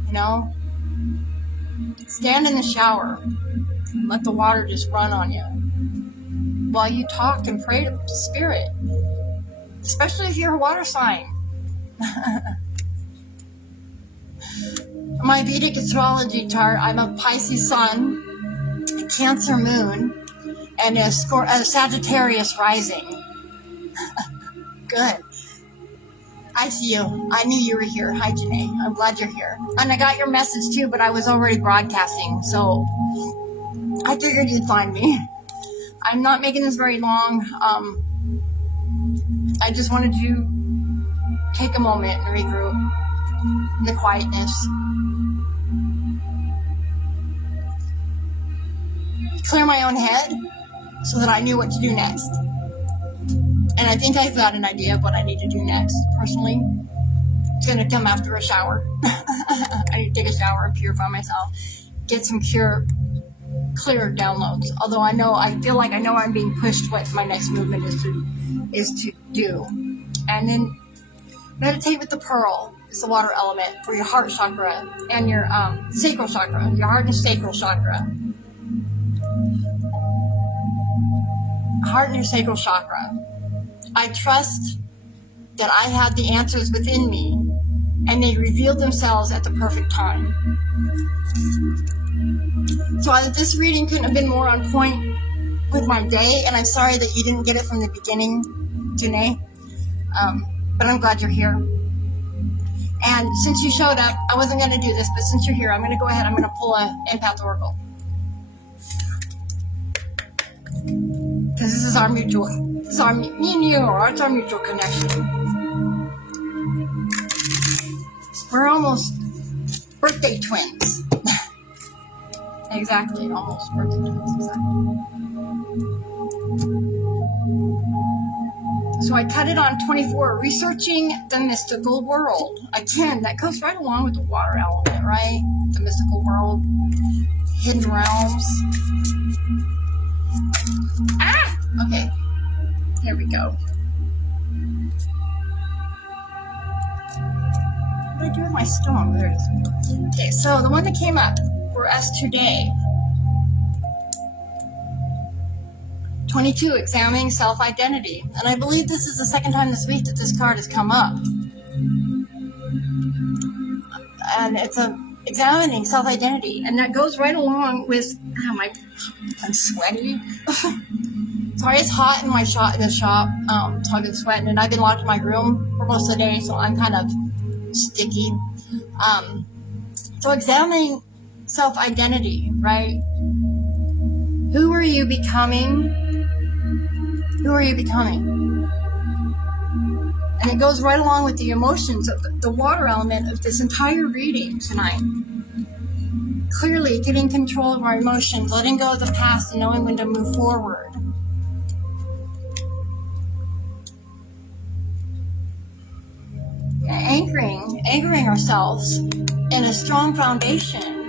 You know? Stand in the shower and let the water just run on you while you talk and pray to Spirit, especially if you're a water sign. My Vedic astrology chart, I'm a Pisces sun, a Cancer moon, and a Sagittarius rising. Good. I see you. I knew you were here. Hi, Janae. I'm glad you're here. And I got your message too, but I was already broadcasting, so I figured you'd find me. I'm not making this very long. I just wanted to take a moment and regroup in the quietness. Clear my own head so that I knew what to do next. And I think I've got an idea of what I need to do next, personally. It's going to come after a shower. I need to take a shower and purify myself. Get some clear downloads. Although I feel like I know I'm being pushed what my next movement is to do. And then meditate with the pearl. It's the water element for your heart chakra and your sacral chakra. Your heart and sacral chakra. Heart and your sacral chakra. I trust that I have the answers within me, and they reveal themselves at the perfect time. So this reading couldn't have been more on point with my day, and I'm sorry that you didn't get it from the beginning, Janae. But I'm glad you're here. And since you showed up, I wasn't going to do this, but since you're here, I'm going to go ahead. I'm going to pull an empath oracle. Because this is our mutual, it's our, me and you, it's our mutual connection. We're almost birthday twins. Exactly, almost birthday twins, exactly. So I cut it on 24, researching the mystical world. Again, that goes right along with the water element, right? The mystical world, hidden realms. Ah! Okay, here we go. What did I do with my stone? There it is. Okay, so the one that came up for us today. 22, examining self-identity. And I believe this is the second time this week that this card has come up. And it's examining self-identity. And that goes right along with, I'm sweaty. Sorry, it's hot in the shop. So I've been sweating, and I've been locked in my room for most of the day, so I'm kind of sticky. So examining self-identity, right? Who are you becoming? Who are you becoming? And it goes right along with the emotions of the water element of this entire reading tonight. Clearly getting control of our emotions, letting go of the past, and knowing when to move forward. Anchoring ourselves in a strong foundation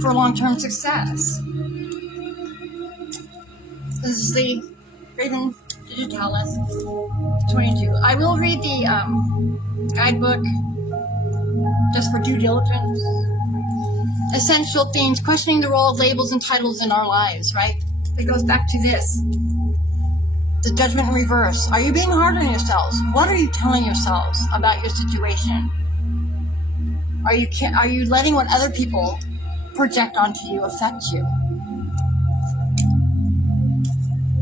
for long-term success. This is the Raven to tell us. 22. I will read the guidebook just for due diligence. Essential themes, questioning the role of labels and titles in our lives, right? It goes back to this. The judgment in reverse. Are you being hard on yourselves? What are you telling yourselves about your situation? Are you letting what other people project onto you affect you?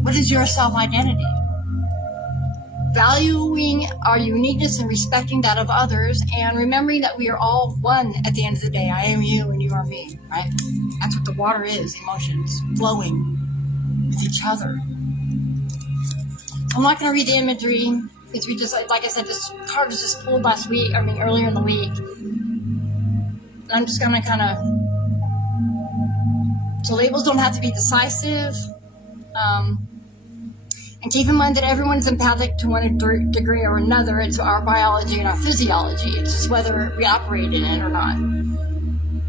What is your self-identity? Valuing our uniqueness and respecting that of others, and remembering that we are all one at the end of the day. I am you and you are me, right? That's what the water is, emotions flowing with each other. I'm not going to read the imagery because we just, like I said, this card was just pulled earlier in the week. I'm just going to kind of, so labels don't have to be decisive. And keep in mind that everyone is empathic to one degree or another. It's our biology and our physiology. It's just whether we operate in it or not.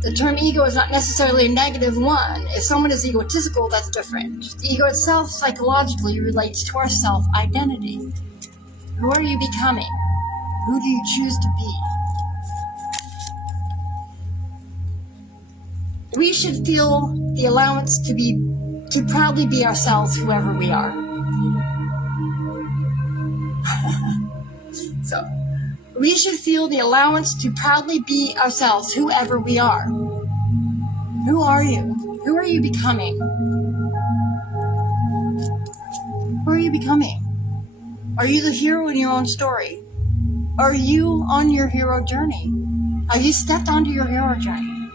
The term ego is not necessarily a negative one. If someone is egotistical, that's different. The ego itself psychologically relates to our self-identity. Who are you becoming? Who do you choose to be? We should feel the allowance to proudly be ourselves, whoever we are. So, we should feel the allowance to proudly be ourselves, whoever we are. Who are you? Who are you becoming? Who are you becoming? Are you the hero in your own story? Are you on your hero journey? Have you stepped onto your hero journey?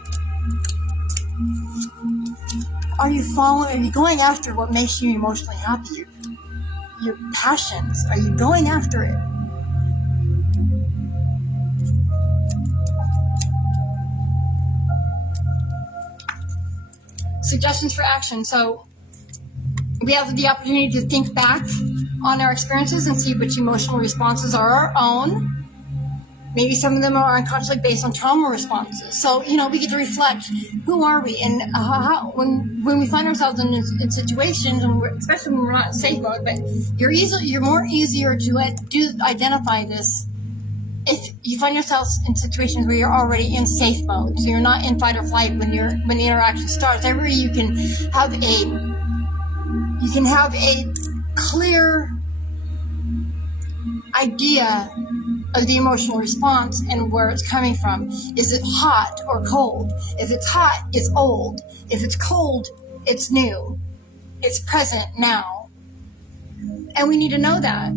Are you going after what makes you emotionally happy? Your passions, are you going after it? Suggestions for action. So we have the opportunity to think back on our experiences and see which emotional responses are our own. Maybe some of them are unconsciously based on trauma responses. So, we get to reflect, who are we? And when we find ourselves in situations, and especially when we're not in safe mode, but you're more easier to identify this if you find yourselves in situations where you're already in safe mode. So you're not in fight or flight when the interaction starts. Every you can have a clear idea of the emotional response and where it's coming from. Is it hot or cold? If it's hot, it's old. If it's cold, it's new. It's present now. And we need to know that.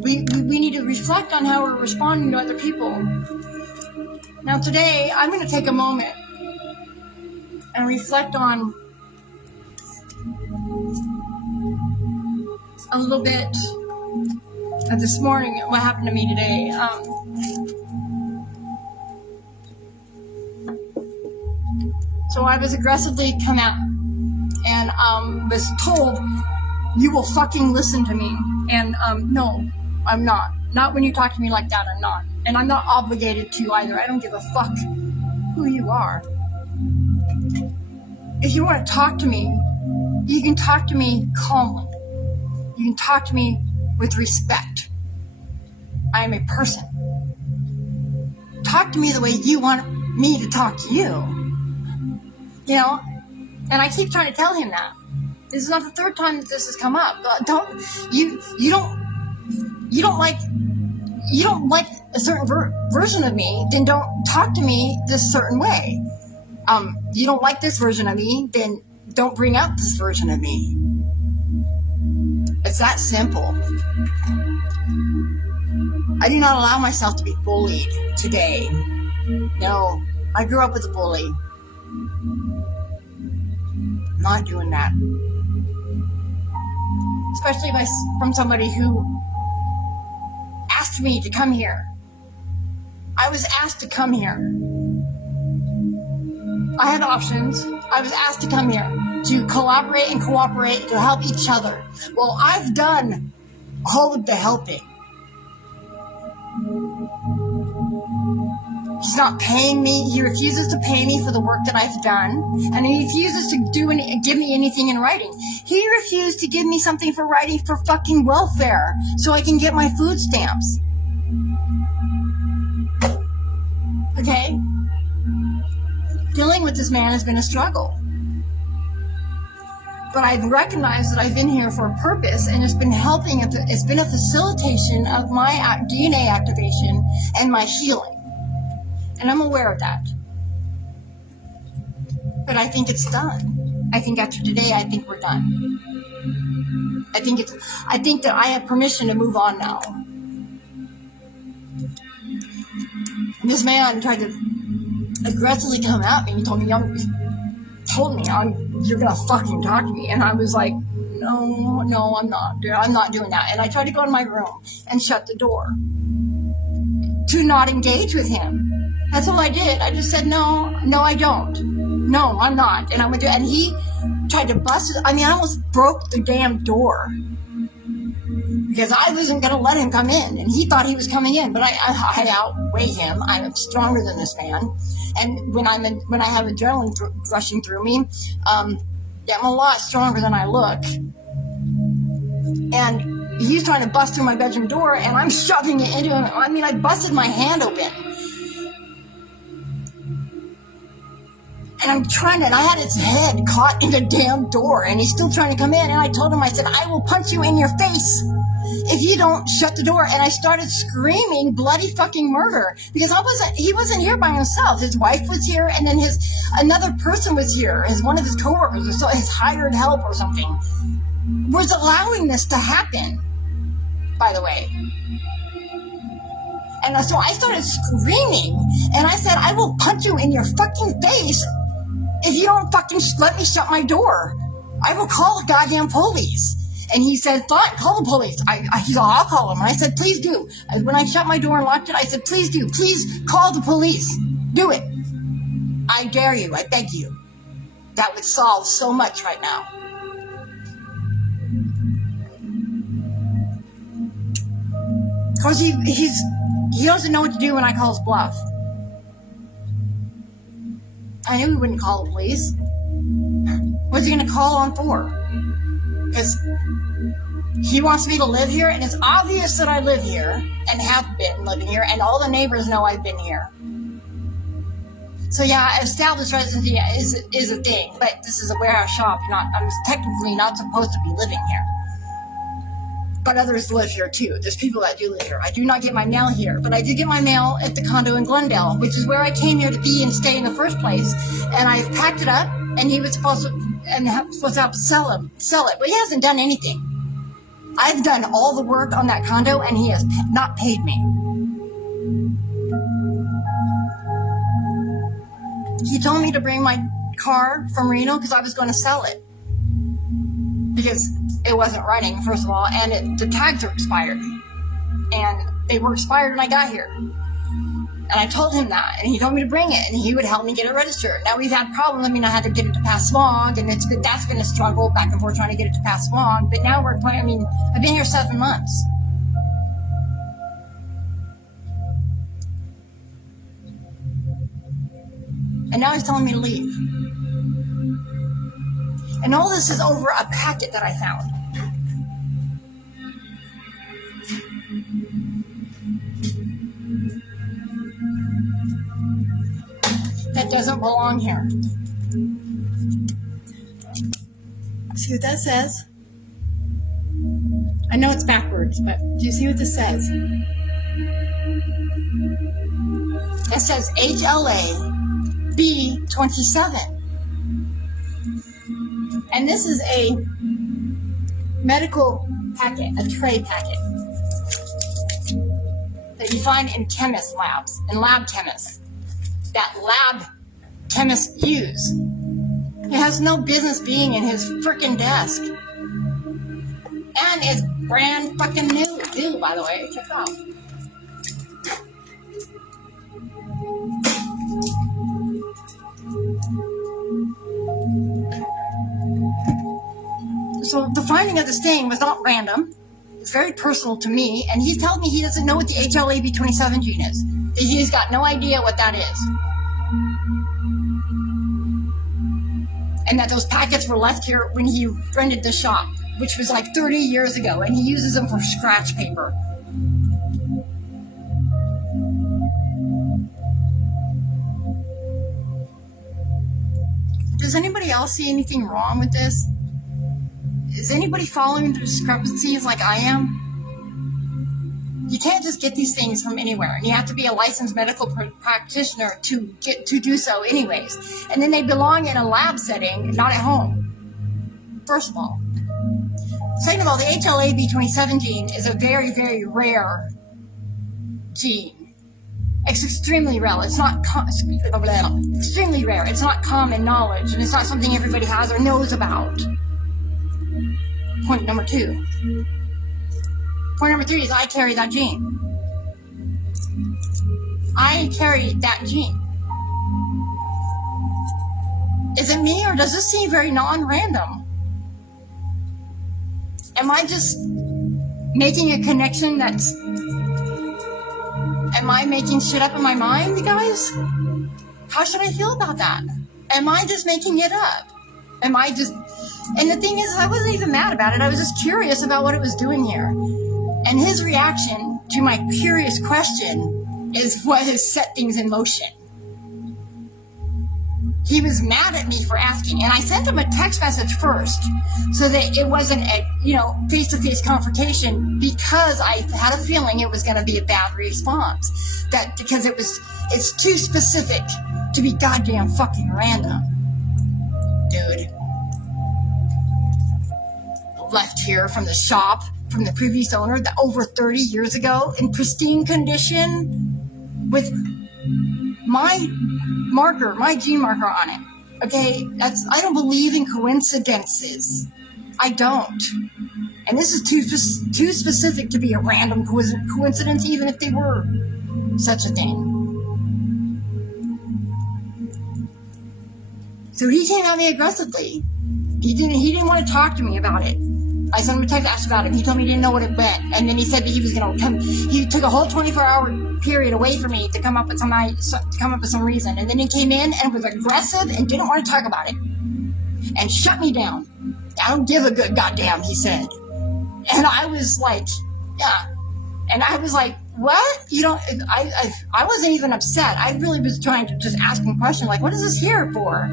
We need to reflect on how we're responding to other people. Now today, I'm going to take a moment and reflect on a little bit of this morning, what happened to me today. So I was aggressively come out and was told, you will fucking listen to me. And no, I'm not. Not when you talk to me like that, I'm not. And I'm not obligated to either. I don't give a fuck who you are. If you want to talk to me, you can talk to me calmly. You can talk to me with respect. I am a person. Talk to me the way you want me to talk to you. And I keep trying to tell him that. This is not the third time that this has come up. You don't like a certain version of me, then don't talk to me this certain way. You don't like this version of me, then don't bring up this version of me. It's that simple. I do not allow myself to be bullied today. No, I grew up with a bully. I'm not doing that. Especially from somebody who asked me to come here. I was asked to come here. I had options. I was asked to come here to collaborate and cooperate to help each other. Well, I've done all of the helping. He's not paying me. He refuses to pay me for the work that I've done. And he refuses to give me anything in writing. He refused to give me something for writing for fucking welfare so I can get my food stamps. Okay? Dealing with this man has been a struggle. But I've recognized that I've been here for a purpose, and it's been helping. It's been a facilitation of my DNA activation and my healing. And I'm aware of that. But I think it's done. I think after today, I think we're done. I think that I have permission to move on now. And this man tried to aggressively come at me. He told me, you're gonna fucking talk to me. And I was like, no, I'm not. I'm not doing that. And I tried to go in my room and shut the door to not engage with him. That's all I did. I just said, no, I don't. No, I'm not. And I went to, and he tried to bust it. I mean, I almost broke the damn door because I wasn't going to let him come in. And he thought he was coming in, but I outweigh him. I'm stronger than this man. And when I have adrenaline rushing through me, I'm a lot stronger than I look. And he's trying to bust through my bedroom door, and I'm shoving it into him. I mean, I busted my hand open. And I had his head caught in the damn door, and he's still trying to come in. And I told him, I said, I will punch you in your face if you don't shut the door. And I started screaming bloody fucking murder because he wasn't here by himself. His wife was here, and then another person was here, one of his coworkers, or so, his hired help or something, was allowing this to happen, by the way. And so I started screaming, and I said, I will punch you in your fucking face if you don't fucking let me shut my door. I will call the goddamn police. And he said, fine, call the police. He said, I'll call them. And I said, please do. When I shut my door and locked it, I said, please do. Please call the police. Do it. I dare you. I beg you. That would solve so much right now. Because he doesn't know what to do when I call his bluff. I knew he wouldn't call the police. What's he going to call on for? Because he wants me to live here, and it's obvious that I live here and have been living here, and all the neighbors know I've been here. So yeah, established residency is a thing, but this is a warehouse shop. I'm technically not supposed to be living here. But others live here too. There's people that do live here. I do not get my mail here, but I do get my mail at the condo in Glendale, which is where I came here to be and stay in the first place. And I've packed it up, and he was supposed to have to sell it, but he hasn't done anything. I've done all the work on that condo, and he has not paid me. He told me to bring my car from Reno because I was going to sell it. Because it wasn't running, first of all, and the tags are expired. And they were expired when I got here. And I told him that, and he told me to bring it, and he would help me get it registered. Now, we've had problems. I mean, I had to get it to pass smog, and that's been a struggle back and forth trying to get it to pass smog. But now I've been here 7 months. And now he's telling me to leave. And all this is over a packet that I found. That doesn't belong here. See what that says? I know it's backwards, but do you see what this says? It says HLA B27. And this is a medical packet, a tray packet that you find in chemist labs, in lab chemists, that lab chemists use. It has no business being in his frickin' desk. And it's brand fucking new, too, by the way. Check it out. So the finding of this thing was not random. It's very personal to me, and he's telling me he doesn't know what the HLA-B27 gene is. He's got no idea what that is. And that those packets were left here when he rented the shop, which was like 30 years ago, and he uses them for scratch paper. Does anybody else see anything wrong with this? Is anybody following the discrepancies like I am? You can't just get these things from anywhere, and you have to be a licensed medical practitioner to do so anyways. And then they belong in a lab setting, not at home. First of all. Second of all, the HLA-B27 gene is a very, very rare gene. It's extremely rare. It's not extremely rare. It's not common knowledge, and it's not something everybody has or knows about. Point number 2. Point number 3 is I carry that gene. I carry that gene. Is it me, or does this seem very non-random? Am I just making a connection that's... Am I making shit up in my mind, you guys? How should I feel about that? Am I just making it up? Am I just... And the thing is, I wasn't even mad about it. I was just curious about what it was doing here. And his reaction to my curious question is what has set things in motion. He was mad at me for asking, and I sent him a text message first so that it wasn't a, face-to-face confrontation, because I had a feeling it was going to be a bad response. Because it's too specific to be goddamn fucking random. Dude. Left here from the shop, from the previous owner, over 30 years ago, in pristine condition, with my gene marker on it. Okay, I don't believe in coincidences. I don't. And this is too specific to be a random coincidence, even if they were such a thing. So he came at me aggressively. He didn't want to talk to me about it. I sent him a text, asked about it. He told me he didn't know what it meant. And then he said that he was going to come. He took a whole 24-hour period away from me to come up with some reason. And then he came in and was aggressive and didn't want to talk about it. And shut me down. I don't give a good goddamn, he said. And I was like, yeah. And I was like, what? I wasn't even upset. I really was trying to just ask him questions like, what is this here for?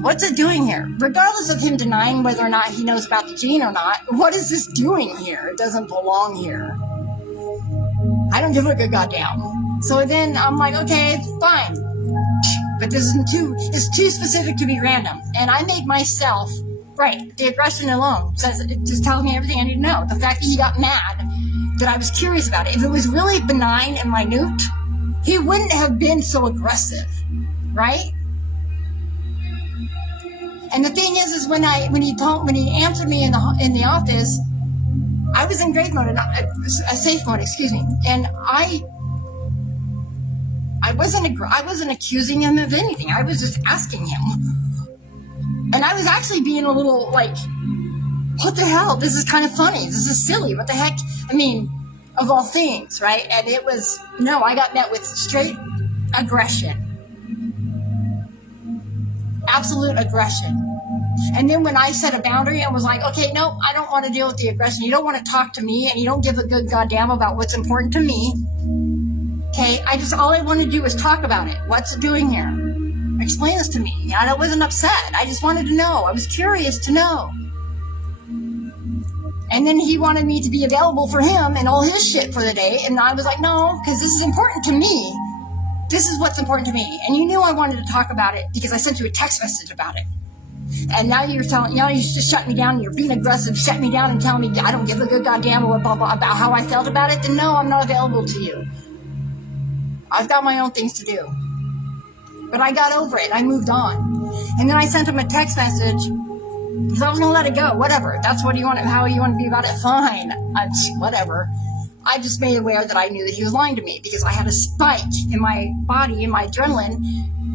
What's it doing here? Regardless of him denying whether or not he knows about the gene or not, what is this doing here? It doesn't belong here. I don't give a good goddamn. So then I'm like, okay, fine. But this it's too specific to be random. And I made myself, right, the aggression alone it just tells me everything I need to know. The fact that he got mad, that I was curious about it. If it was really benign and minute, he wouldn't have been so aggressive, right? And the thing is when he answered me in the office, I was in grave mode, a safe mode, excuse me. And I wasn't accusing him of anything. I was just asking him. And I was actually being a little like, what the hell? This is kind of funny. This is silly. What the heck? I mean, of all things, right? And it was, I got met with straight aggression. Absolute aggression. And then when I set a boundary, I was like, okay, no, I don't want to deal with the aggression. You don't want to talk to me, and you don't give a good goddamn about what's important to me. Okay, all I want to do is talk about it. What's it doing here? Explain this to me. And I wasn't upset. I just wanted to know. I was curious to know. And then he wanted me to be available for him and all his shit for the day. And I was like, no, because this is important to me. This is what's important to me. And you knew I wanted to talk about it because I sent you a text message about it. And now you're just shutting me down and you're being aggressive, shutting me down and telling me I don't give a good goddamn about how I felt about it. Then no, I'm not available to you. I've got my own things to do. But I got over it. I moved on. And then I sent him a text message because I was going to let it go. Whatever. That's what how you want to be about it. Fine. Whatever. I just made aware that I knew that he was lying to me because I had a spike in my body, in my adrenaline,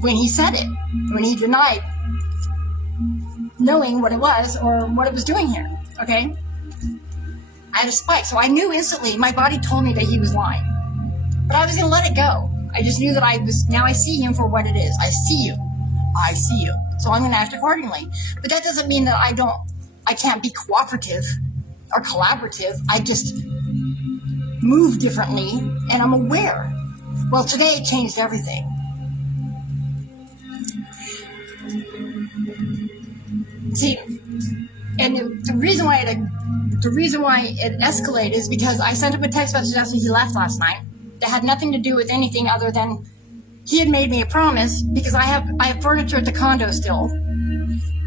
when he said it, when he denied knowing what it was or what it was doing here, okay? I had a spike, so I knew instantly, my body told me that he was lying. But I was going to let it go. I just knew that now I see him for what it is. I see you. So I'm going to act accordingly. But that doesn't mean that I can't be cooperative or collaborative. I just move differently and I'm aware. Well, today it changed everything. See, and the reason why it escalated is because I sent him a text message after he left last night that had nothing to do with anything other than he had made me a promise, because I have furniture at the condo still.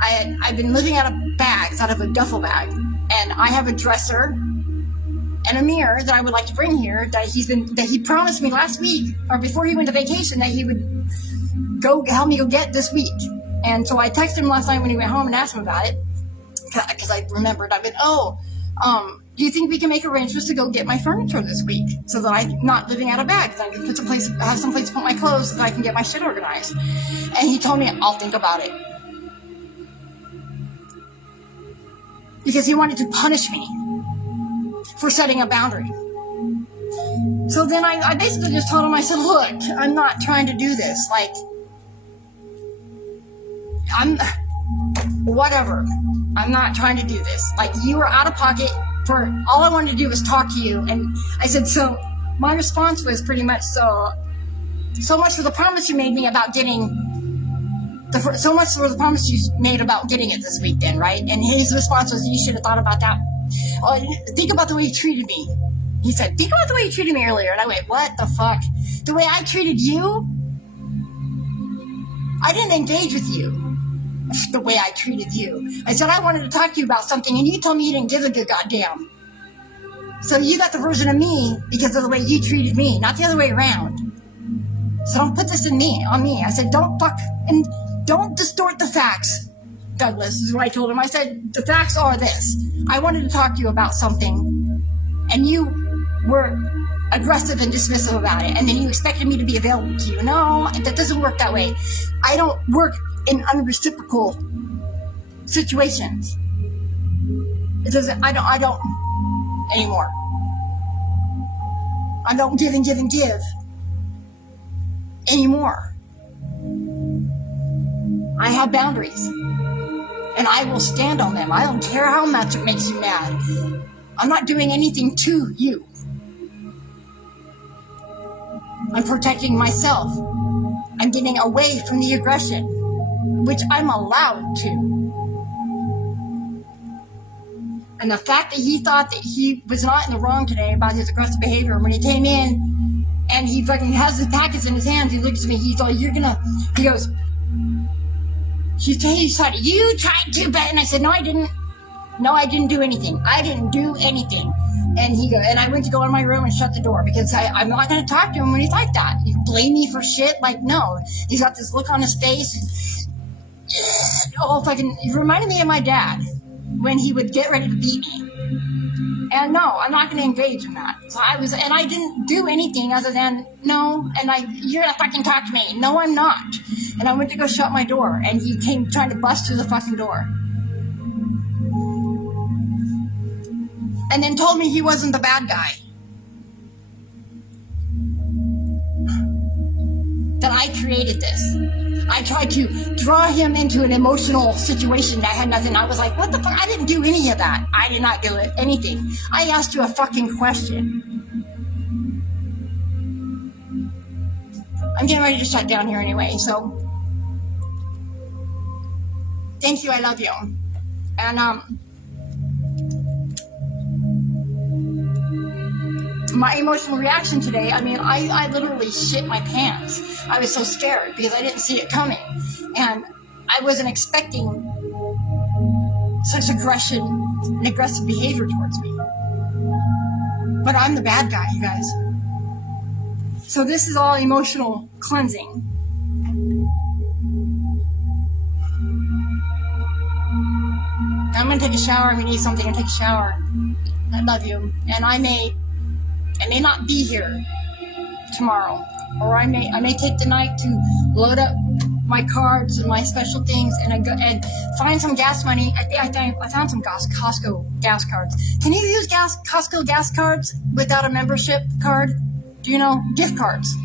I've been living out of bags, out of a duffel bag, and I have a dresser and a mirror that I would like to bring here that he promised me last week or before he went to vacation that he would help me go get this week. And so I texted him last night when he went home and asked him about it, because I remembered. I've been, do you think we can make arrangements to go get my furniture this week so that I'm not living out of bags? I can have some place to put my clothes so that I can get my shit organized. And he told me, I'll think about it. Because he wanted to punish me for setting a boundary. So then I basically just told him, I said, look, I'm not trying to do this. Like, whatever. I'm not trying to do this. Like, you were out of pocket for, all I wanted to do was talk to you. And I said, so my response was pretty much, so much for the promise you made me about getting, so much for the promise you made about getting it this week then, right? And his response was, you should have thought about that. Oh, think about the way you treated me. He said, think about the way you treated me earlier. And I went, what the fuck? The way I treated you? I didn't engage with you the way I treated you. I said I wanted to talk to you about something, and you told me you didn't give a good goddamn. So you got the version of me because of the way you treated me, not the other way around. So don't put this on me. I said, don't distort the facts, Douglas, is what I told him. I said, the facts are this. I wanted to talk to you about something, and you were aggressive and dismissive about it, and then you expected me to be available to you. No, that doesn't work that way. I don't work in unreciprocal situations. It doesn't, I don't anymore. I don't give and give and give anymore. I have boundaries, and I will stand on them. I don't care how much it makes you mad. I'm not doing anything to you. I'm protecting myself. I'm getting away from the aggression, which I'm allowed to. And the fact that he thought that he was not in the wrong today about his aggressive behavior, when he came in and he fucking has his packets in his hands, he looks at me, he's like, he goes, you tried to, but, and I said, no, I didn't. No, I didn't do anything. I didn't do anything. And I went to go in my room and shut the door because I'm not going to talk to him when he's like that. You blame me for shit? Like, no. He's got this look on his face. It reminded me of my dad when he would get ready to beat me. And no, I'm not going to engage in that. So I didn't do anything other than, no, you're going to fucking talk to me. No, I'm not. And I went to go shut my door, and he came trying to bust through the fucking door. And then told me he wasn't the bad guy. That I created this. I tried to draw him into an emotional situation that had nothing. I was like, what the fuck? I didn't do any of that. I did not do anything. I asked you a fucking question. I'm getting ready to shut down here anyway, so. Thank you, I love you. And, my emotional reaction today, I literally shit my pants. I was so scared because I didn't see it coming. And I wasn't expecting such aggression and aggressive behavior towards me. But I'm the bad guy, you guys. So this is all emotional cleansing. I'm going to take a shower. If you need something, I'll take a shower. I love you. And I may not be here tomorrow, or I may take the night to load up my cards and my special things, and find some gas money. I found some Costco gas cards. Can you use Costco gas cards without a membership card? Do you know? Gift cards.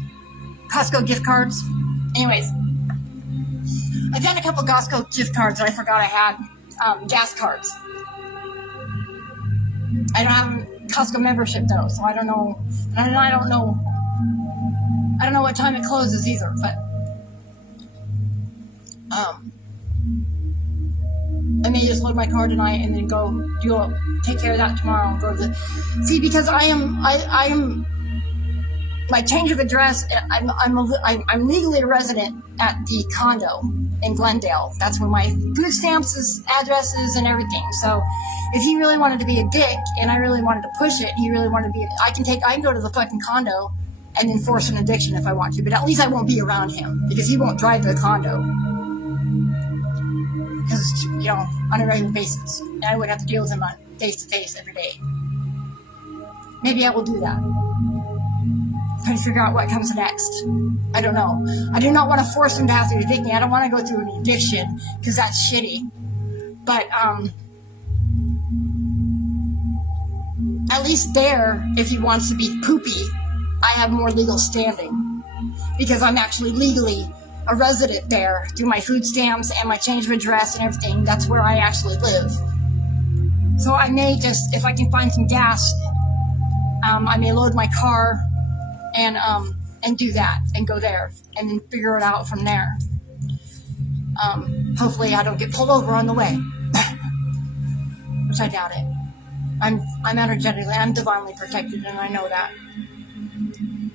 Costco gift cards. Anyways, I found a couple Costco gift cards that I forgot I had. Gas cards. I don't have a Costco membership though, so I don't know. And I don't know what time it closes either, but I may just load my car tonight and then go take care of that tomorrow. Because I am my change of address. I'm legally a resident at the condo in Glendale. That's where my food stamps address is and everything. So if he really wanted to be a dick and I really wanted to push it, he really wanted to be. I can go to the fucking condo and enforce an eviction if I want to. But at least I won't be around him because he won't drive to the condo. Because, on a regular basis. And I would have to deal with him on face-to-face every day. Maybe I will do that. Trying to figure out what comes next. I don't know. I do not want to force him to have to evict me. I don't want to go through an eviction, because that's shitty. But, at least there, if he wants to be poopy, I have more legal standing. Because I'm actually legally a resident there through my food stamps and my change of address and everything. That's where I actually live. So I may just, if I can find some gas, I may load my car and do that and go there and then figure it out from there. Hopefully I don't get pulled over on the way, which I doubt it. I'm energetically, I'm divinely protected, and I know that.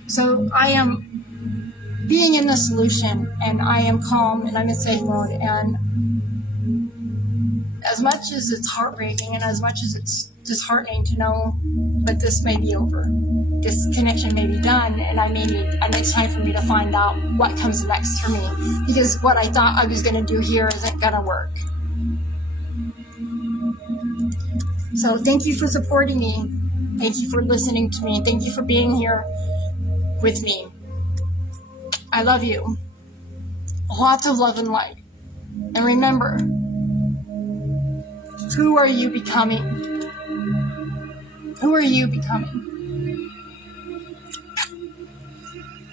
So I am being in the solution, and I am calm, and I'm in safe mode, and as much as it's heartbreaking and as much as it's disheartening to know that this may be over, this connection may be done, and it's time for me to find out what comes next for me, because what I thought I was going to do here isn't going to work. So thank you for supporting me. Thank you for listening to me. Thank you for being here with me. I love you. Lots of love and light. And remember, who are you becoming? Who are you becoming?